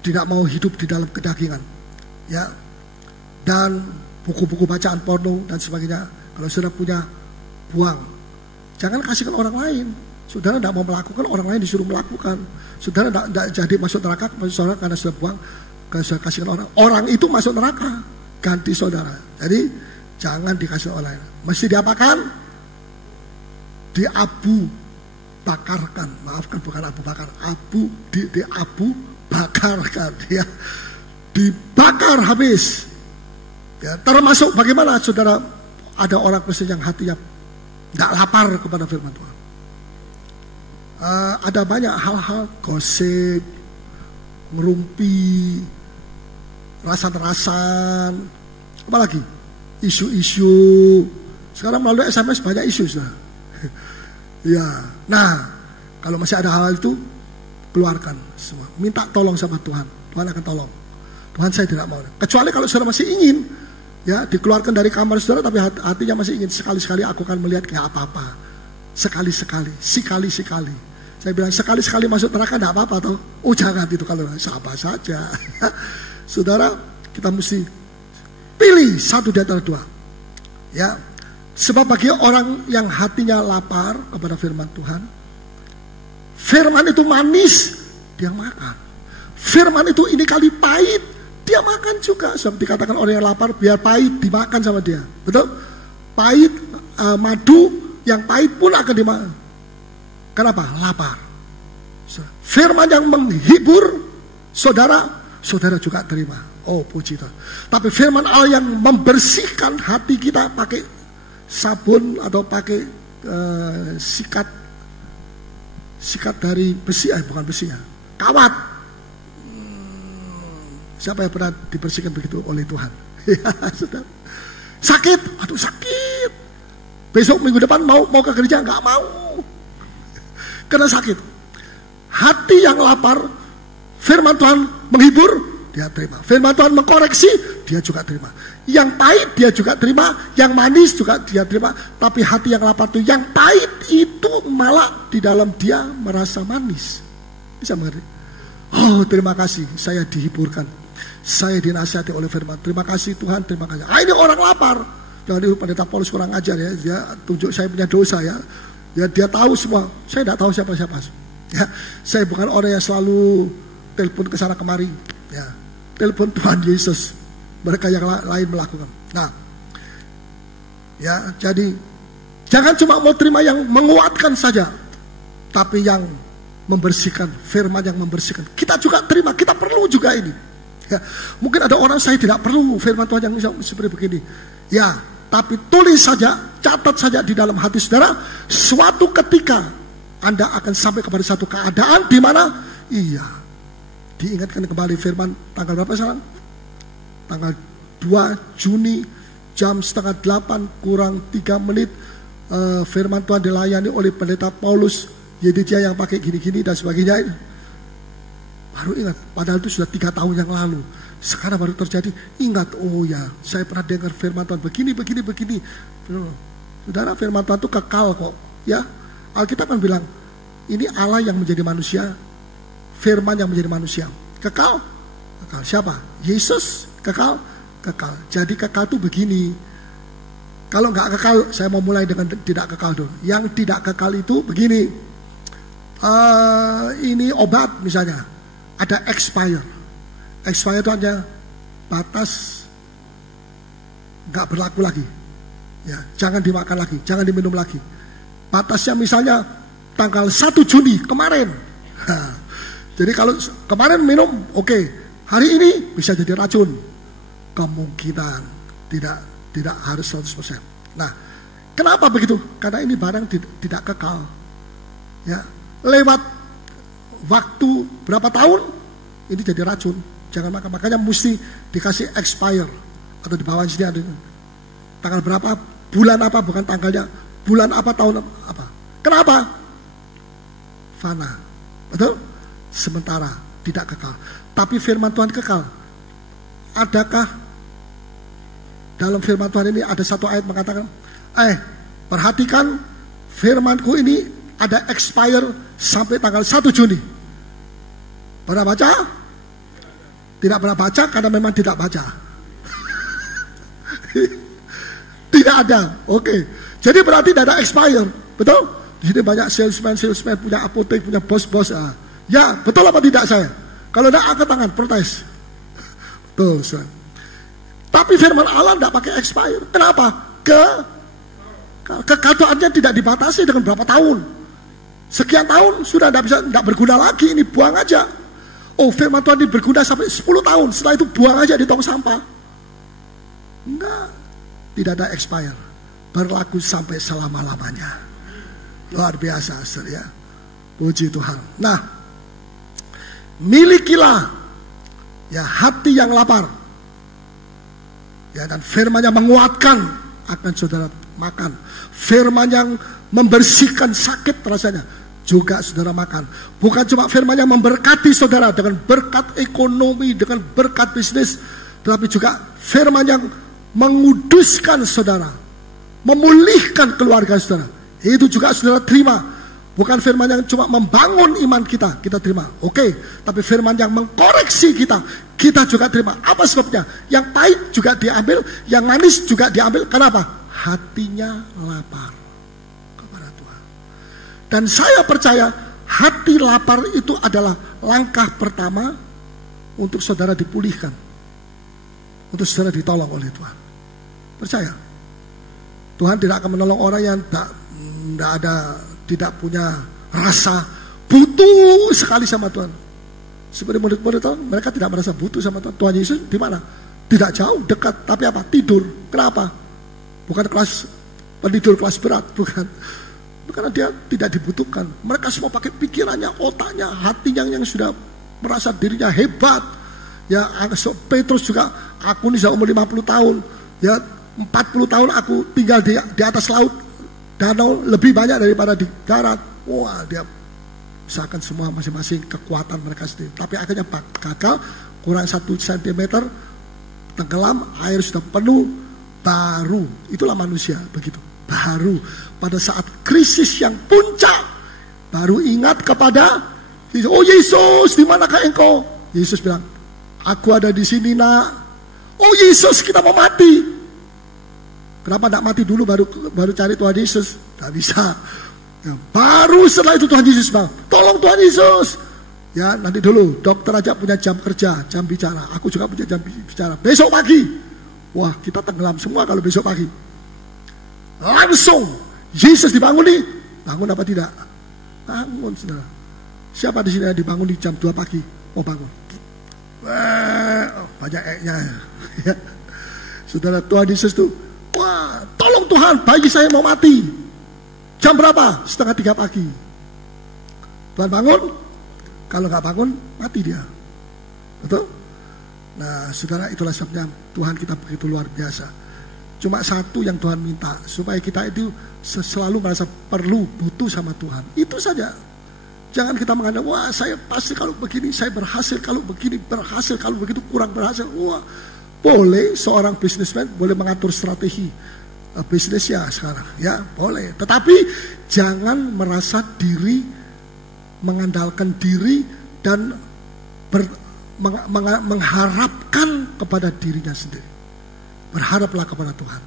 tidak mau hidup di dalam kedagingan. Ya, dan buku-buku bacaan porno dan sebagainya. Kalau sudah punya, buang. Jangan kasihkan orang lain. Saudara tidak mau melakukan, orang lain disuruh melakukan. Saudara tidak jadi masuk neraka saudara karena sudah buang, karena sudah kasihkan orang. Orang itu masuk neraka, ganti saudara. Jadi jangan dikasih orang lain. Mesti diapakan? Diabu bakarkan. Maafkan, bukan abu bakar. Diabu bakarkan. Ya. Dibakar habis. Ya, termasuk bagaimana saudara ada orang Kristen yang hatinya tidak lapar kepada firman Tuhan. Ada banyak hal-hal gosip, ngerumpi, rasan-rasan, apalagi isu-isu. Sekarang melalui SMS banyak isu sudah. Ya, nah kalau masih ada hal itu keluarkan semua. Minta tolong sama Tuhan, Tuhan akan tolong. Tuhan, saya tidak mau. Kecuali kalau saudara masih ingin, ya dikeluarkan dari kamar saudara, tapi hatinya masih ingin, sekali-sekali aku akan melihat, nggak apa-apa. Sekali-sekali. Saya bilang sekali-sekali masuk neraka tidak apa-apa toh. Oh jangan itu, kalau sabar saja. Saudara, kita mesti pilih satu di antara dua. Ya, sebab bagi orang yang hatinya lapar kepada firman Tuhan, firman itu manis, dia makan. Firman itu ini kali pahit, dia makan juga. Seperti dikatakan orang yang lapar, biar pahit dimakan sama dia. Betul? Pahit, madu yang pahit pun akan dimakan. Kenapa? Lapar. Firman yang menghibur saudara juga terima. Oh puji Tuhan. Tapi firman Allah yang membersihkan hati kita pakai sabun atau pakai sikat dari besi, bukan besinya, kawat. Siapa yang pernah dibersihkan begitu oleh Tuhan? Saudara. Sakit, aduh sakit. Besok minggu depan mau ke gereja, nggak mau. Karena sakit. Hati yang lapar, firman Tuhan menghibur, dia terima. Firman Tuhan mengkoreksi, dia juga terima. Yang pahit dia juga terima, yang manis juga dia terima. Tapi hati yang lapar itu, yang pahit itu malah di dalam dia merasa manis. Bisa mengerti? Oh terima kasih, saya dihiburkan. Saya dinasihati oleh firman. Terima kasih Tuhan, terima kasih. Ini orang lapar. Jangan dulu pendeta Paulus kurang ajar ya. Dia tunjuk saya punya dosa ya. Ya dia tahu semua. Saya tidak tahu siapa-siapa. Ya, saya bukan orang yang selalu telepon ke sana kemari. Ya, telepon Tuhan Yesus. Mereka yang lain melakukan. Nah, ya jadi jangan cuma mau terima yang menguatkan saja, tapi yang membersihkan, firman yang membersihkan. Kita juga terima. Kita perlu juga ini. Ya, mungkin ada orang saya tidak perlu firman Tuhan yang seperti begini. Ya. Tapi tulis saja, catat saja di dalam hati saudara, suatu ketika Anda akan sampai kepada satu keadaan di mana, iya, diingatkan kembali firman tanggal berapa sekarang? Tanggal 2 Juni jam 7:30 kurang 3 menit, firman Tuhan dilayani oleh pendeta Paulus Yedidia yang pakai gini-gini dan sebagainya. Baru ingat, padahal itu sudah 3 tahun yang lalu. Sekarang baru terjadi, ingat, oh ya, saya pernah dengar firman Tuhan begini. Saudara, firman Tuhan itu kekal kok. Ya, Alkitab kan bilang, ini Allah yang menjadi manusia, firman yang menjadi manusia. Kekal? Kekal. Siapa? Yesus? Kekal? Kekal. Jadi kekal itu begini. Kalau nggak kekal, saya mau mulai dengan tidak kekal dulu. Yang tidak kekal itu begini. Ini obat misalnya, ada expire. Expired itu hanya batas nggak berlaku lagi. Ya, jangan dimakan lagi, jangan diminum lagi. Batasnya misalnya tanggal 1 Juni kemarin. Jadi kalau kemarin minum, oke. Hari ini bisa jadi racun. Kemungkinan tidak harus 100%. Nah, kenapa begitu? Karena ini barang tidak kekal. Ya, lewat waktu berapa tahun ini jadi racun. Jangan makan, makanya mesti dikasih expire atau di bawah sini ada tanggal berapa, bulan apa, bukan tanggalnya, bulan apa, tahun apa. Kenapa? Fana, betul? Sementara, tidak kekal. Tapi firman Tuhan kekal. Adakah dalam firman Tuhan ini ada satu ayat mengatakan, perhatikan firmanku ini ada expire sampai tanggal 1 Juni. Pernah baca? Tidak pernah baca karena memang tidak baca. Tidak ada. Oke. Jadi berarti tidak ada expire. Betul? Di sini banyak salesman punya apotek, punya bos-bos. Ya, betul apa tidak saya? Kalau tidak, angkat tangan, protes. Betul, saudara. Tapi firman Allah tidak pakai expire. Kenapa? Kekadaannya tidak dibatasi dengan berapa tahun. Sekian tahun sudah tidak berguna lagi, ini buang aja. Oh, firman Tuhan ini berguna sampai 10 tahun. Setelah itu buang aja di tong sampah. Enggak, tidak ada expire. Berlaku sampai selama-lamanya. Luar biasa, saudara ya. Puji Tuhan. Nah, milikilah ya hati yang lapar. Ya, dan firman-Nya menguatkan akan saudara makan. Firman yang membersihkan sakit rasanya juga saudara makan. Bukan cuma firman yang memberkati saudara dengan berkat ekonomi, dengan berkat bisnis, tetapi juga firman yang menguduskan saudara, memulihkan keluarga saudara. Itu juga saudara terima. Bukan firman yang cuma membangun iman kita terima. Oke, tapi firman yang mengkoreksi kita juga terima. Apa sebabnya? Yang pahit juga diambil, yang manis juga diambil. Kenapa? Hatinya lapar kepada Tuhan. Dan saya percaya hati lapar itu adalah langkah pertama untuk saudara dipulihkan, untuk saudara ditolong oleh Tuhan. Percaya, Tuhan tidak akan menolong orang yang tidak punya rasa butuh sekali sama Tuhan. Seperti murid-murid Tuhan, mereka tidak merasa butuh sama Tuhan. Tuhan Yesus di mana? Tidak jauh, dekat, tapi apa? Tidur. Kenapa? Bukan pentidur kelas berat, bukan. Karena dia tidak dibutuhkan. Mereka semua pakai pikirannya, otaknya, hatinya yang sudah merasa dirinya hebat. Ya, Petrus juga, aku ini sudah umur 50 tahun. Ya, 40 tahun aku tinggal di atas laut. Danau lebih banyak daripada di darat. Wah, dia usahakan semua masing-masing kekuatan mereka sendiri. Tapi akhirnya gagal, kurang 1 cm, tenggelam, air sudah penuh, baru. Itulah manusia, begitu. Baru pada saat krisis yang puncak, baru ingat kepada, oh Yesus, di manakah engkau? Yesus bilang, aku ada di sini nak. Oh Yesus, kita mau mati. Kenapa tidak mati dulu baru cari Tuhan Yesus? Tidak bisa. Ya, baru setelah itu Tuhan Yesus bilang, tolong Tuhan Yesus. Ya, nanti dulu dokter aja punya jam kerja, jam bicara. Aku juga punya jam bicara. Besok pagi. Wah, kita tenggelam semua kalau besok pagi. Langsung Yesus dibanguni. Bangun apa tidak? Bangun, saudara. Siapa di sini yang dibangun di jam 2 pagi? Oh, bangun. Banyak eknya. Ya. Saudara, Tuhan Yesus tuh, wah, tolong Tuhan, bayi saya mau mati. Jam berapa? 2:30 pagi. Tuhan bangun. Kalau nggak bangun, mati dia. Betul? Nah, saudara, itulah sebabnya Tuhan kita begitu luar biasa. Cuma satu yang Tuhan minta, supaya kita itu selalu merasa perlu, butuh sama Tuhan. Itu saja. Jangan kita mengatakan, wah saya pasti kalau begini, saya berhasil, kalau begini berhasil, kalau begitu kurang berhasil. Wah, boleh seorang bisnismen boleh mengatur strategi bisnisnya sekarang, ya boleh. Tetapi jangan merasa diri, mengandalkan diri dan mengharapkan kepada dirinya sendiri. Berharaplah kepada Tuhan.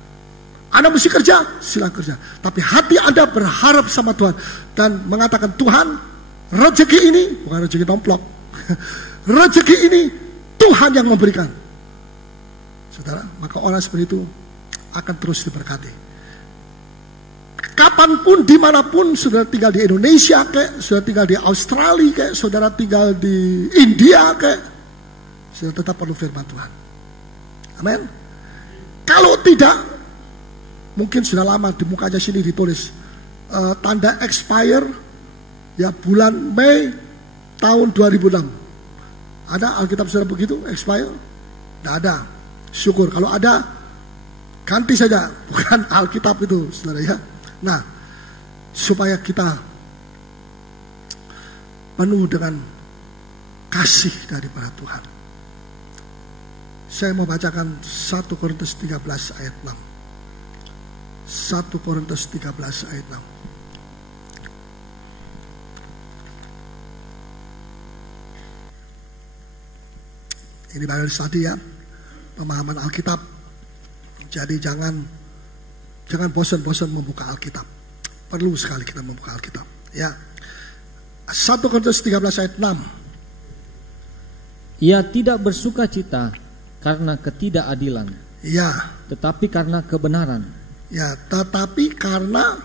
Anda mesti kerja, silakan kerja. Tapi hati Anda berharap sama Tuhan dan mengatakan, Tuhan, rezeki ini bukan rezeki nomplok. Rezeki ini Tuhan yang memberikan. Saudara, maka orang seperti itu akan terus diberkati. Kapanpun, dimanapun, saudara tinggal di Indonesia kayak, saudara tinggal di Australia kayak, saudara tinggal di India kayak, saudara tetap perlu firman Tuhan. Amin. Kalau tidak, mungkin sudah lama di mukanya sini ditulis tanda expire, ya bulan Mei tahun 2006. Ada Alkitab saudara begitu expire? Tidak ada. Syukur. Kalau ada, ganti saja, bukan Alkitab itu, saudara ya. Nah, supaya kita penuh dengan kasih daripada Tuhan. Saya mau bacakan 1 Korintus 13 ayat 6. 1 Korintus 13 ayat 6. Ini baru tadi ya, pemahaman Alkitab. Jadi jangan bosan-bosan membuka Alkitab. perlu sekali kita membuka Alkitab. Ya. 1 Korintus 13 ayat 6. Ia tidak bersuka cita karena ketidakadilan. Ya. Tetapi karena kebenaran. Ya, tetapi karena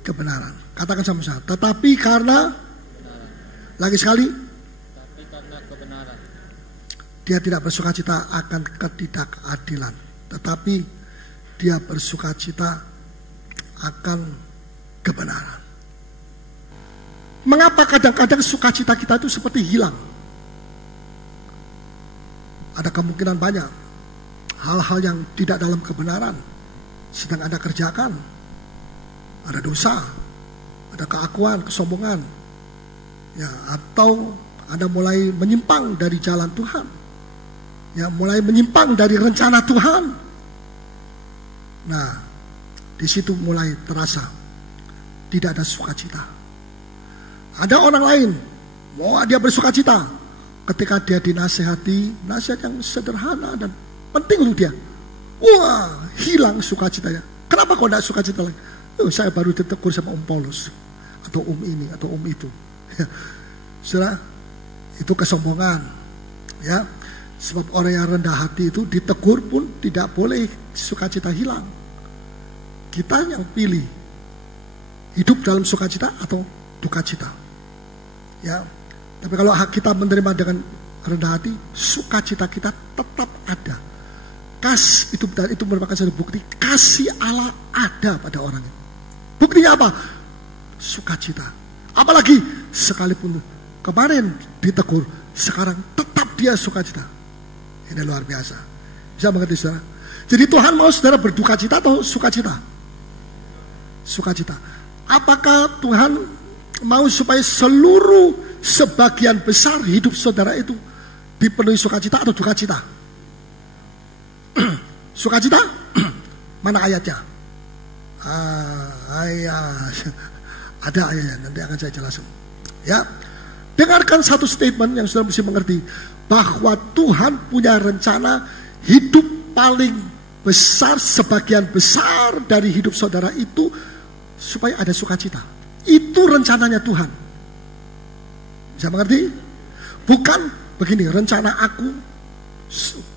kebenaran. Katakan sama-sama. Tetapi karena kebenaran. Lagi sekali. Tetapi karena kebenaran. Dia tidak bersuka cita akan ketidakadilan, tetapi dia bersuka cita akan kebenaran. Mengapa kadang-kadang sukacita kita itu seperti hilang? Ada kemungkinan banyak hal-hal yang tidak dalam kebenaran sedang Anda kerjakan. Ada dosa, ada keakuan, kesombongan, ya, atau Anda mulai menyimpang dari jalan Tuhan, ya, mulai menyimpang dari rencana Tuhan. Nah, di situ mulai terasa tidak ada sukacita. Ada orang lain mau dia bersukacita ketika dia dinasehati nasihat yang sederhana dan penting untuk dia. Wah, hilang sukacitanya. Kenapa kok tidak sukacita lagi? Saya baru ditegur sama Paulus atau ini atau itu. Ya, saudara, itu kesombongan. Ya, sebab orang yang rendah hati itu ditegur pun tidak boleh sukacita hilang. Kita yang pilih hidup dalam sukacita atau dukacita. Ya, tapi kalau kita menerima dengan rendah hati, sukacita kita tetap ada. Itu merupakan satu bukti kasih Allah ada pada orang itu. Buktinya apa? Sukacita. Apalagi sekalipun kemarin ditegur, sekarang tetap dia sukacita. Ini luar biasa. Bisa mengerti saudara? Jadi Tuhan mau saudara berduka cita atau sukacita? Sukacita. Apakah Tuhan mau supaya sebagian besar hidup saudara itu dipenuhi sukacita atau duka cita? Sukacita? Mana ayatnya? Ada ayatnya, nanti akan saya jelaskan. Ya, dengarkan satu statement yang saudara mesti mengerti, bahwa Tuhan punya rencana hidup paling besar, sebagian besar dari hidup saudara itu supaya ada sukacita. Itu rencananya Tuhan. Bisa mengerti? Bukan begini, rencana aku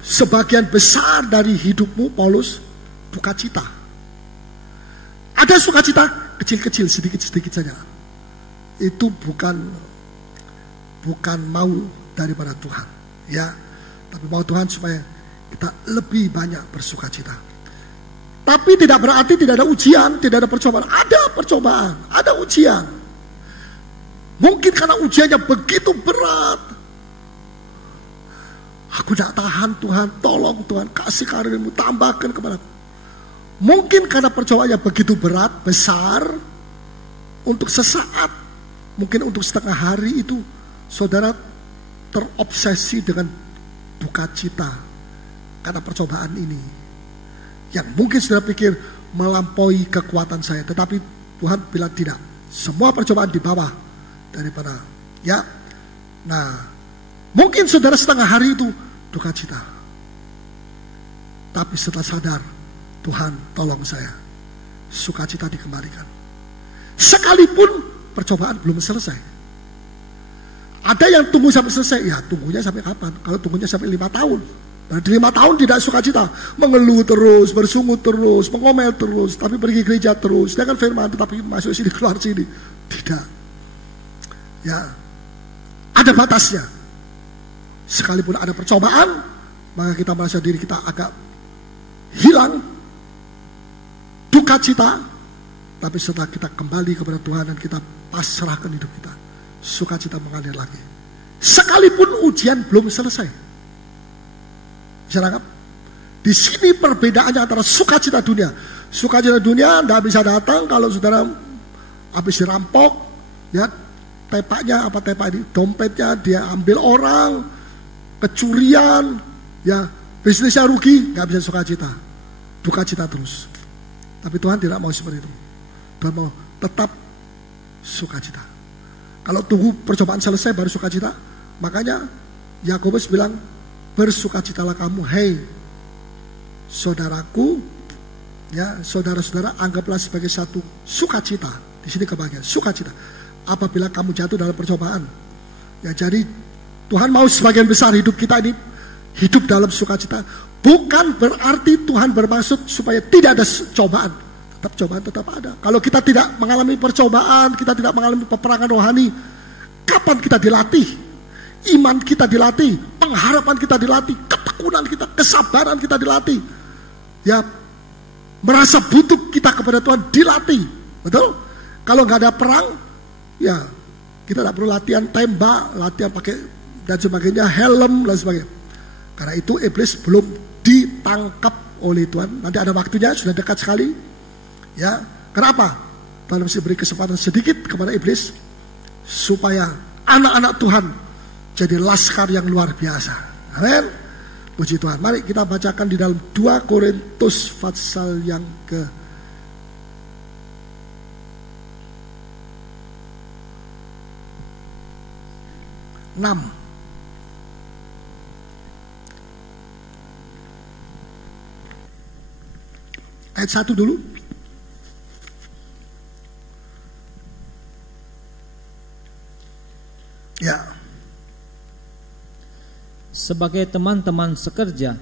sebagian besar dari hidupmu Paulus dukacita. Ada sukacita kecil-kecil, sedikit-sedikit saja. Itu bukan mau daripada Tuhan, ya. Tapi mau Tuhan supaya kita lebih banyak bersukacita. Tapi tidak berarti tidak ada ujian, tidak ada percobaan. Ada percobaan, ada ujian. Mungkin karena ujiannya begitu berat. Aku tidak tahan, Tuhan, tolong Tuhan, kasih karunia-Mu, tambahkan kepada aku. Mungkin karena percobaannya begitu berat, besar, untuk sesaat, mungkin untuk setengah hari itu, saudara terobsesi dengan duka cita karena percobaan ini. Yang mungkin saudara pikir melampaui kekuatan saya, tetapi Tuhan bilang tidak. Semua percobaan di bawah daripada, ya. Nah, mungkin saudara setengah hari itu duka cita. Tapi setelah sadar, Tuhan tolong saya, sukacita dikembalikan. Sekalipun percobaan belum selesai. Ada yang tunggu sampai selesai, ya tunggunya sampai kapan? Kalau tunggunya sampai 5 tahun, berarti 5 tahun tidak sukacita, mengeluh terus, bersungut terus, mengomel terus, tapi pergi gereja terus, dengan firman tetapi masuk sini keluar sini, tidak. Ya, ada batasnya. Sekalipun ada percobaan, maka kita merasa diri kita agak hilang duka cita, tapi setelah kita kembali kepada Tuhan dan kita pasrahkan hidup kita, sukacita mengalir lagi. Sekalipun ujian belum selesai. Bisa nangkap? Di sini perbedaannya antara sukacita dunia. Sukacita dunia tidak bisa datang kalau saudara habis dirampok, ya, tepaknya apa tepak ini, dompetnya dia ambil orang, kecurian, ya, bisnisnya rugi, nggak bisa sukacita, duka cita terus. Tapi Tuhan tidak mau seperti itu. Tuhan mau tetap sukacita. Kalau tunggu percobaan selesai baru sukacita, makanya Yakobus bilang, bersukacitalah kamu, hei saudaraku, Ya, saudara-saudara, anggaplah sebagai satu sukacita. Di sini kebahagiaan, sukacita. Apabila kamu jatuh dalam percobaan. Ya, jadi Tuhan mau sebagian besar hidup kita ini hidup dalam sukacita. Bukan berarti Tuhan bermaksud supaya tidak ada cobaan. Tetap cobaan tetap ada. Kalau kita tidak mengalami percobaan, kita tidak mengalami peperangan rohani, kapan kita dilatih? Iman kita dilatih, pengharapan kita dilatih, ketekunan kita, kesabaran kita dilatih. Ya, merasa butuh kita kepada Tuhan dilatih. Betul? Kalau nggak ada perang, ya kita tidak perlu latihan tembak, latihan pakai dan sebagainya, helm dan sebagainya. Karena itu iblis belum ditangkap oleh Tuhan. Nanti ada waktunya, sudah dekat sekali. Ya, kenapa? Tuhan mesti beri kesempatan sedikit kepada iblis supaya anak-anak Tuhan jadi laskar yang luar biasa. Amin. Puji Tuhan. Mari kita bacakan di dalam 2 Korintus pasal yang ke 6. Ayat 1 dulu. Ya. Sebagai teman-teman sekerja,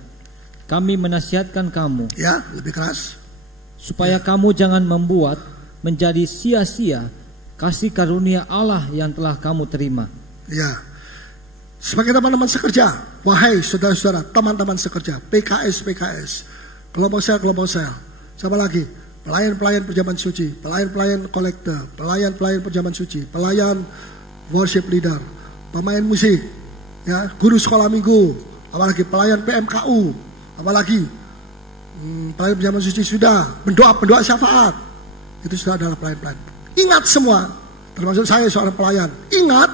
kami menasihatkan kamu. Ya, lebih keras. Supaya kamu jangan membuat menjadi sia-sia kasih karunia Allah yang telah kamu terima. Ya. Sebagai teman-teman sekerja, wahai saudara-saudara, teman-teman sekerja, PKS, kelompok sel. Siapa lagi? Pelayan-pelayan perjamuan suci, pelayan-pelayan kolektor, pelayan-pelayan perjamuan suci, pelayan worship leader, pemain musik, ya, guru sekolah minggu, apalagi pelayan PMKU, apalagi pelayan perjamuan suci sudah, pendoa syafaat, itu sudah adalah pelayan-pelayan. Ingat semua, termasuk saya seorang pelayan, ingat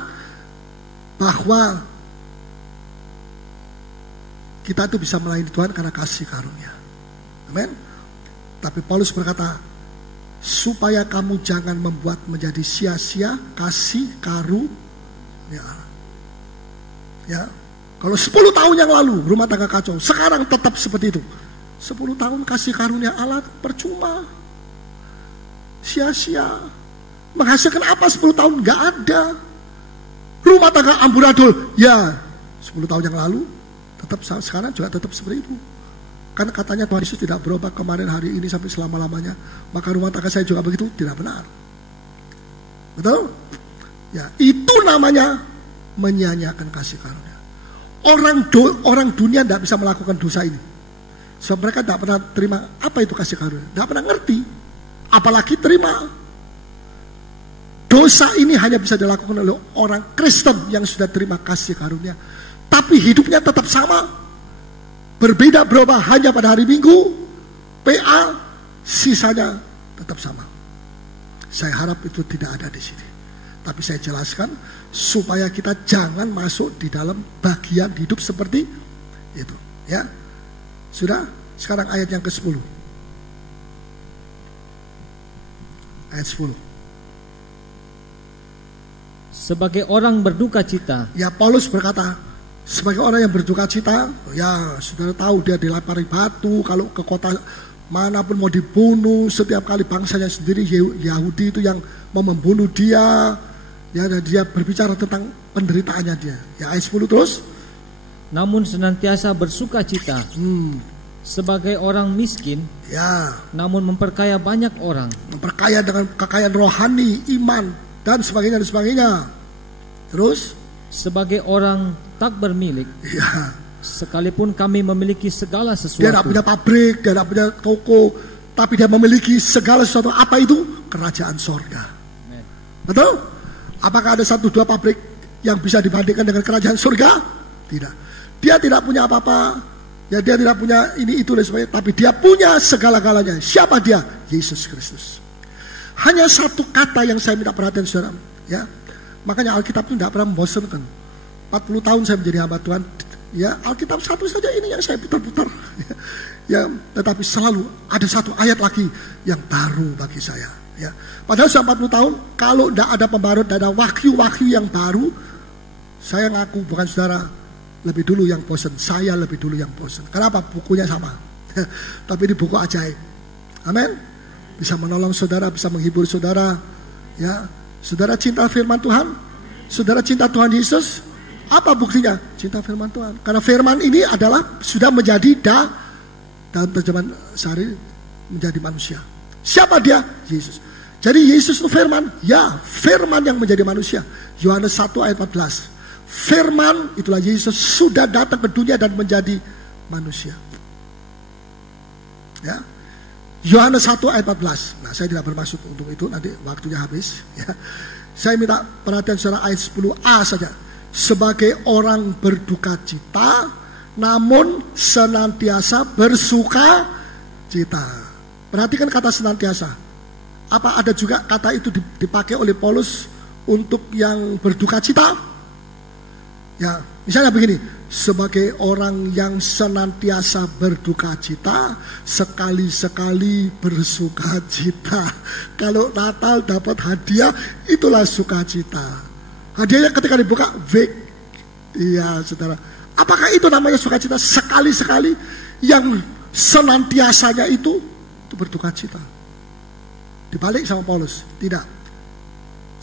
bahwa kita itu bisa melayani Tuhan karena kasih karunia. Amin. Tapi Paulus berkata, supaya kamu jangan membuat menjadi sia-sia kasih karunia. Ya, kalau 10 tahun yang lalu rumah tangga kacau, sekarang tetap seperti itu. 10 tahun kasih karunia Allah percuma, sia-sia. Menghasilkan apa 10 tahun? Gak ada. Rumah tangga amburadul, ya 10 tahun yang lalu, tetap sekarang juga tetap seperti itu. Kan katanya Tuhan Yesus tidak berubah kemarin, hari ini, sampai selama-lamanya. Maka rumah tangga saya juga begitu, tidak benar. Betul? Ya, itu namanya menyia-nyiakan kasih karunia. Orang dunia tidak bisa melakukan dosa ini. Sebab mereka tidak pernah terima apa itu kasih karunia. Tidak pernah ngerti. Apalagi terima. Dosa ini hanya bisa dilakukan oleh orang Kristen yang sudah terima kasih karunia. Tapi hidupnya tetap sama. Berbeda berubah hanya pada hari Minggu, PA, sisanya tetap sama. Saya harap itu tidak ada di sini. Tapi saya jelaskan supaya kita jangan masuk di dalam bagian hidup seperti itu. Ya, sudah. Sekarang ayat yang ke-10. Ayat 10. Sebagai orang berduka cita. Ya, Paulus berkata, sebagai orang yang berduka cita, ya saudara tahu dia dilempari batu, kalau ke kota manapun mau dibunuh, setiap kali bangsanya sendiri Yahudi itu yang mau membunuh dia, ya, dan dia berbicara tentang penderitaannya dia. Ya, ayat 10 terus. Namun senantiasa bersuka cita. Sebagai orang miskin, ya, namun memperkaya banyak orang. Memperkaya dengan kekayaan rohani, iman, dan sebagainya. Terus, sebagai orang tak bermilik, ya, sekalipun kami memiliki segala sesuatu. Dia tidak punya pabrik, dia tidak punya toko, tapi dia memiliki segala sesuatu. Apa itu? Kerajaan sorga. Betul? Apakah ada 1-2 pabrik yang bisa dibandingkan dengan kerajaan surga? Tidak. Dia tidak punya apa-apa, ya, dia tidak punya ini itu dan sebagainya, tapi dia punya segala-galanya. Siapa dia? Yesus Kristus. Hanya satu kata yang saya minta perhatian saudara, ya. Makanya Alkitab itu tidak pernah membosankan. 40 tahun saya menjadi hamba Tuhan, ya, Alkitab satu saja ini yang saya putar-putar, ya, tetapi selalu ada satu ayat lagi yang baru bagi saya, ya. Padahal sudah 40 tahun, kalau tidak ada pembaruan, tidak ada wahyu-wahyu yang baru, saya ngaku bukan saudara lebih dulu yang bosan, saya lebih dulu yang bosan. Kenapa? Bukunya sama, tapi ini buku ajaib. Amin. Bisa menolong saudara, bisa menghibur saudara. Ya, saudara cinta firman Tuhan, saudara cinta Tuhan Yesus. Apa buktinya? Cinta firman Tuhan. Karena firman ini adalah sudah menjadi dalam terjemahan sehari menjadi manusia. Siapa dia? Yesus. Jadi Yesus itu firman. Ya, firman yang menjadi manusia. Yohanes 1 ayat 14. Firman, itulah Yesus, sudah datang ke dunia dan menjadi manusia. Ya. Yohanes 1 ayat 14. Nah, saya tidak bermaksud untuk itu, nanti waktunya habis. Ya. Saya minta perhatian saudara ayat 10a saja. Sebagai orang berduka cita, namun senantiasa bersuka cita. Perhatikan kata senantiasa. Apa ada juga kata itu dipakai oleh Paulus untuk yang berduka cita? Ya, misalnya begini, sebagai orang yang senantiasa berduka cita, sekali-sekali bersuka cita. Kalau Natal dapat hadiah, itulah sukacita. Hadiahnya ketika dibuka, big. Iya, saudara. Apakah itu namanya sukacita? Sekali-sekali yang senantiasanya itu berduka cita. Dibalik sama Paulus, tidak.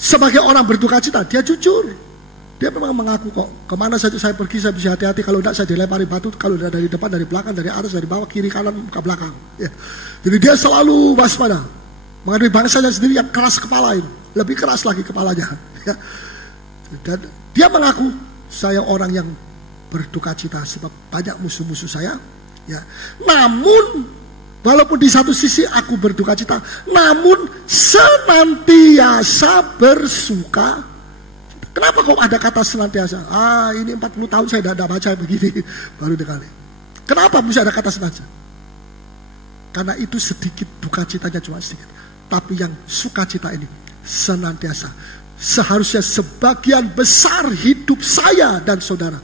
Sebagai orang berduka cita, dia jujur. Dia memang mengaku kok, kemana saja saya pergi saya bisa hati-hati, kalau tidak saya dilempari batu, kalau tidak dari depan, dari belakang, dari atas, dari bawah, kiri, kanan, ke belakang. Ya. Jadi dia selalu waspada menghadapi bangsanya sendiri yang keras kepala ini, lebih keras lagi kepalanya. Ya. Dan dia mengaku, saya orang yang berduka cita sebab banyak musuh-musuh saya. Ya. Namun walaupun di satu sisi aku berduka cita, namun senantiasa bersuka. Kenapa kok ada kata senantiasa? Ini 40 tahun saya tidak baca begini, baru sekali. Kenapa bisa ada kata senantiasa? Karena itu sedikit, duka citanya cuma sedikit. Tapi yang sukacita ini senantiasa. Seharusnya sebagian besar hidup saya dan saudara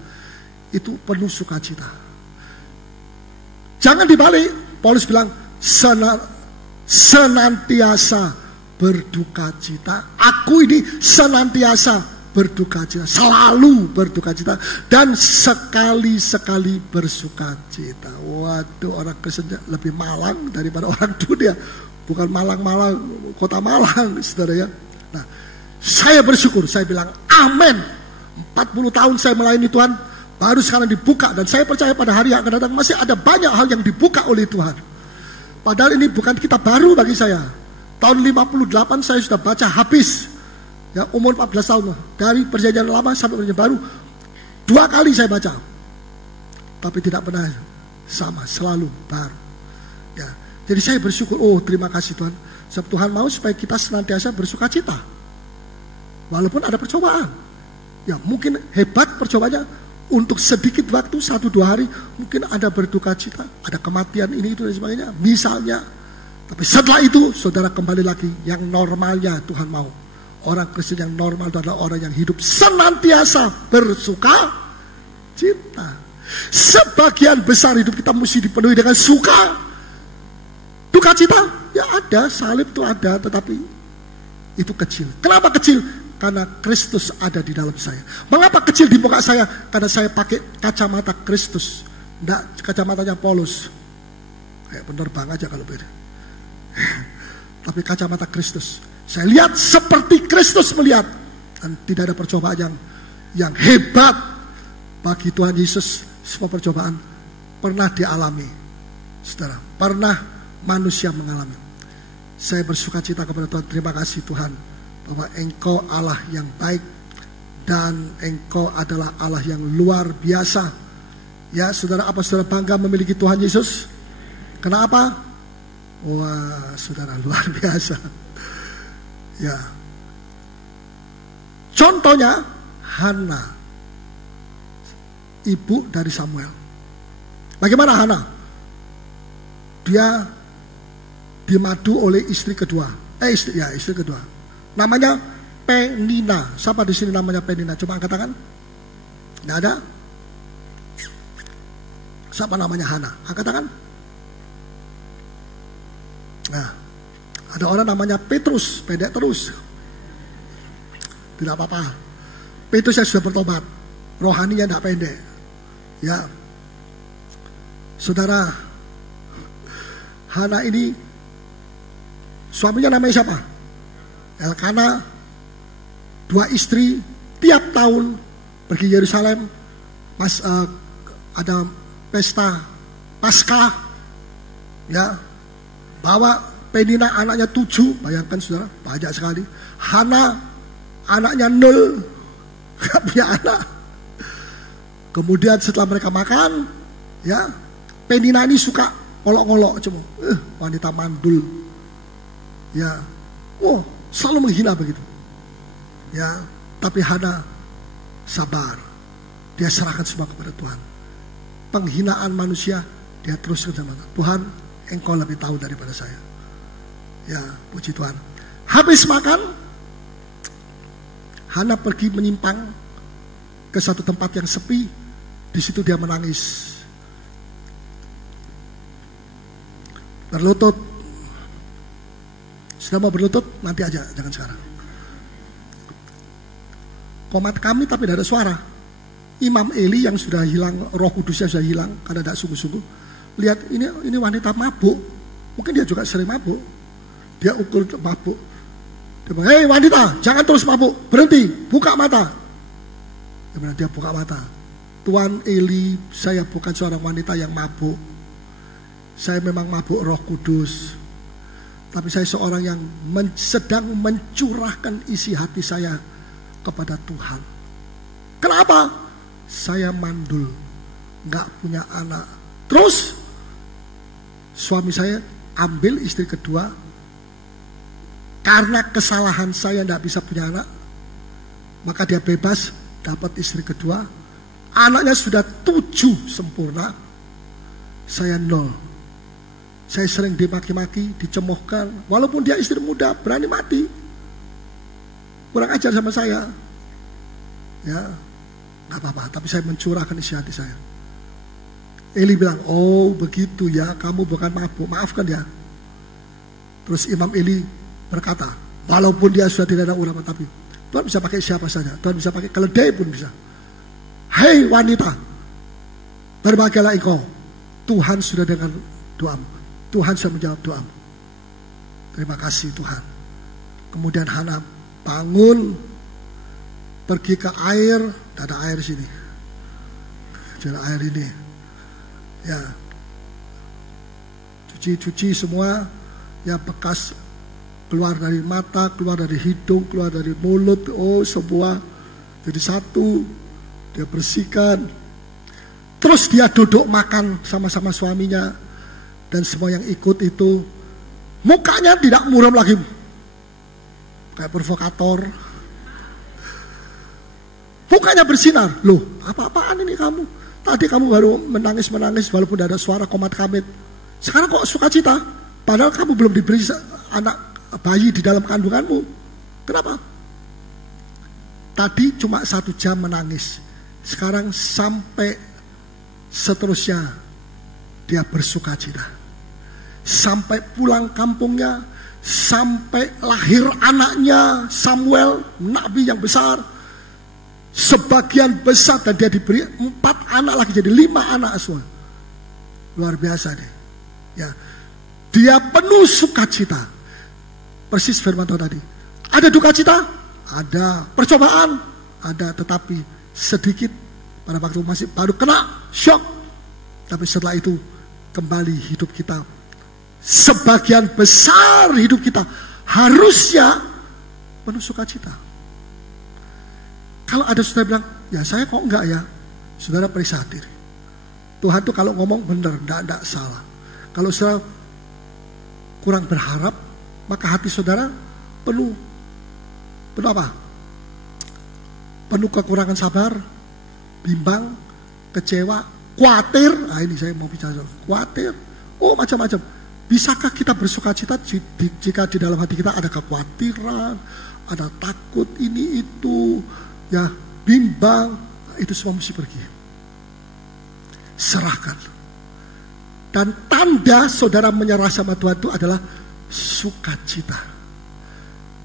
itu penuh sukacita. Jangan dibalik. Paulus bilang senantiasa berduka cita. Aku ini senantiasa berduka cita, selalu berduka cita, dan sekali-sekali bersuka cita. Waduh, orang Kristen lebih malang daripada orang dunia. Bukan Malang-Malang, kota Malang, saudara ya. Nah, saya bersyukur, saya bilang amin. 40 tahun saya melayani Tuhan, baru sekarang dibuka, dan saya percaya pada hari yang akan datang masih ada banyak hal yang dibuka oleh Tuhan. Padahal ini bukan kitab baru bagi saya. Tahun 58 saya sudah baca habis. Ya, umur 14 tahun. Dari perjanjian lama sampai perjanjian baru 2 kali saya baca. Tapi tidak pernah sama, selalu baru. Ya, jadi saya bersyukur, terima kasih Tuhan. Sebab Tuhan mau supaya kita senantiasa bersuka cita. Walaupun ada percobaan. Ya, mungkin hebat percobaannya. Untuk sedikit waktu, 1-2 hari, mungkin ada berduka cita, ada kematian ini, itu, dan sebagainya. Misalnya. Tapi setelah itu, saudara kembali lagi, yang normalnya Tuhan mau. Orang Kristen yang normal itu adalah orang yang hidup senantiasa bersuka cita. Sebagian besar hidup kita mesti dipenuhi dengan suka. Duka cita, ya ada, salib itu ada, tetapi itu kecil. Kenapa kecil? Karena Kristus ada di dalam saya. Mengapa kecil di muka saya? Karena saya pakai kacamata Kristus, tidak kacamatanya Paulus. Kayak penerbang aja kalau beda. Tapi kacamata Kristus. Saya lihat seperti Kristus melihat. Dan tidak ada percobaan yang hebat bagi Tuhan Yesus. Semua percobaan pernah dialami. Saudara, pernah manusia mengalami. Saya bersuka cita kepada Tuhan. Terima kasih Tuhan, bahwa Engkau Allah yang baik dan Engkau adalah Allah yang luar biasa. Ya, saudara, apa saudara bangga memiliki Tuhan Yesus? Kenapa? Wah, saudara, luar biasa. Ya. Contohnya Hana, ibu dari Samuel. Bagaimana Hana? Dia dimadu oleh istri kedua. Istri kedua. Namanya Penina. Siapa di sini namanya Penina? Coba angkat tangan. Tidak ada? Siapa namanya Hana? Angkat tangan. Nah, ada orang namanya Petrus. Pendek terus. Tidak apa-apa. Petrus yang sudah bertobat. Rohaninya tidak pendek. Ya. Saudara, Hana ini Suaminya namanya siapa? Elkana. 2 istri, tiap tahun pergi Yerusalem, ada pesta Paskah, ya, bawa Penina anaknya 7, bayangkan saudara, banyak sekali. Hana anaknya 0, gak punya anak. Kemudian setelah mereka makan, ya, Penina ini suka ngolok-ngolok, cuma wanita mandul, ya, selalu menghina begitu. Ya, tapi Hana sabar. Dia serahkan semua kepada Tuhan. Penghinaan manusia dia teruskan sama Tuhan. Engkau lebih tahu daripada saya. Ya, puji Tuhan. Habis makan, Hana pergi menyimpang ke satu tempat yang sepi. Di situ dia menangis. Berlutut. Sudah mau berlutut? Nanti aja, jangan sekarang. Komat kami tapi tidak ada suara. Imam Eli yang sudah hilang, Roh Kudusnya sudah hilang karena tidak sungguh-sungguh. Lihat ini wanita mabuk. Mungkin dia juga sering mabuk. Dia ukur mabuk. Dia bilang, hei wanita, jangan terus mabuk, berhenti, buka mata. Dia buka mata. Tuan Eli, saya bukan seorang wanita yang mabuk. Saya memang mabuk Roh Kudus. Tapi saya seorang yang sedang mencurahkan isi hati saya kepada Tuhan. Kenapa? Saya mandul, gak punya anak. Terus suami saya ambil istri kedua. Karena kesalahan saya gak bisa punya anak, maka dia bebas dapat istri kedua. Anaknya sudah 7 sempurna. Saya 0. Saya sering dimaki-maki, dicemohkan. Walaupun dia istri muda, berani mati. Kurang ajar sama saya. Ya, gak apa-apa, tapi saya mencurahkan isi hati saya. Eli bilang, oh begitu ya, kamu bukan mabuk, maafkan dia. Terus Imam Eli berkata, walaupun dia sudah tidak ada ulama, tapi Tuhan bisa pakai siapa saja. Tuhan bisa pakai keledai pun bisa. Hei wanita, berbahagialah engkau. Tuhan sudah dengar doamu. Tuhan sudah menjawab doamu. Terima kasih Tuhan. Kemudian Hana bangun, pergi ke air, tidak ada air di sini, ada air ini, ya, cuci semua, ya bekas keluar dari mata, keluar dari hidung, keluar dari mulut, semua jadi satu, dia bersihkan, terus dia duduk makan sama-sama suaminya, dan semua yang ikut itu mukanya tidak muram lagi. Kayak provokator. Mukanya bersinar. Loh, apa-apaan ini kamu? Tadi kamu baru menangis-menangis walaupun tidak ada suara komat kamit. Sekarang kok sukacita? Padahal kamu belum diberi anak bayi di dalam kandunganmu. Kenapa? Tadi cuma 1 jam menangis. Sekarang sampai seterusnya dia bersukacita. Sampai pulang kampungnya, sampai lahir anaknya Samuel, nabi yang besar, sebagian besar, dan dia diberi 4 anak lagi, jadi 5 anak semua. Luar biasa deh. Ya, dia penuh sukacita. Persis firman Tuhan tadi. Ada duka cita, ada percobaan, ada, tetapi sedikit pada waktu masih baru kena shock. Tapi setelah itu kembali hidup kita. Sebagian besar hidup kita harusnya penuh sukacita. Kalau ada saudara bilang, ya saya kok enggak ya? Saudara periksa diri. Tuhan tuh kalau ngomong benar, enggak salah. Kalau saudara kurang berharap, maka hati saudara penuh apa? Penuh kekurangan sabar, bimbang, kecewa, khawatir. Nah ini saya mau bicara, khawatir. Oh macam-macam. Bisakah kita bersukacita jika di dalam hati kita ada kekhawatiran, ada takut ini itu, ya bimbang, itu semua mesti pergi. Serahkan. Dan tanda saudara menyerah sama Tuhan itu adalah sukacita.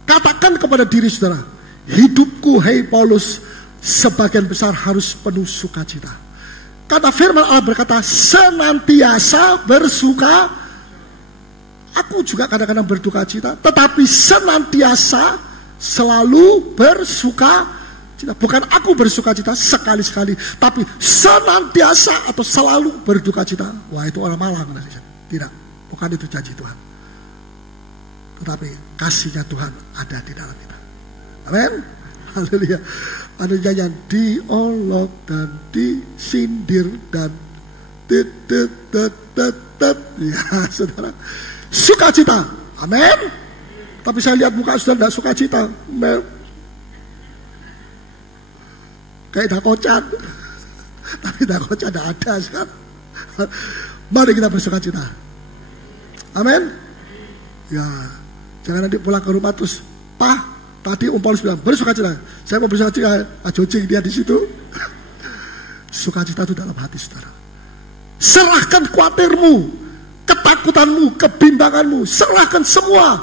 Katakan kepada diri saudara, hidupku hei Paulus sebagian besar harus penuh sukacita. Kata firman Allah berkata, senantiasa bersuka. Aku juga kadang-kadang berduka cita, tetapi senantiasa selalu bersuka cita. Bukan aku bersuka cita sekali-sekali, tapi senantiasa atau selalu berduka cita. Wah, itu orang malang. Tidak, bukan itu janji Tuhan. Tetapi kasihnya Tuhan ada di dalam kita. Amin. Haleluya. Ada nyanyian diolok dan disindir dan ya saudara, sukacita. Amin. Tapi saya lihat muka saudara tidak sukacita. Kayak dakocan. Tapi dakocan tidak ada sekarang. Mari kita bersukacita. Amin. Ya, jangan nanti pulang ke rumah terus, Pak, tadi Om Paulus bilang bersukacita. Saya mau bersukacita, jojing dia di situ. Sukacita itu dalam hati saudara. Serahkan khawatirmu, ketakutanmu, kebimbanganmu, serahkan semua.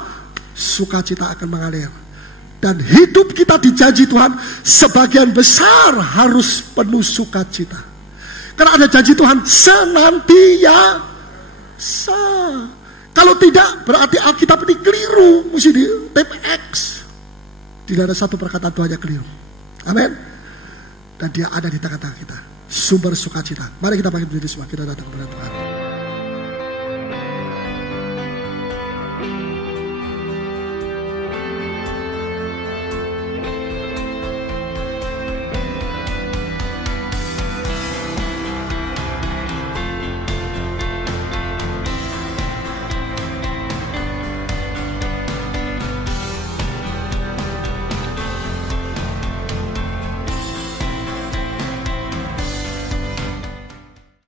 Sukacita akan mengalir. Dan hidup kita dijanji Tuhan sebagian besar harus penuh sukacita. Karena ada janji Tuhan senantiasa. Kalau tidak, berarti Alkitab ini keliru. Mesti di tip X. Tidak ada satu perkataan Tuhan yang keliru. Amin. Dan dia ada di tengah-tengah kita. Sumber sukacita. Mari kita bangkit berdiri semua. Kita datang kepada Tuhan.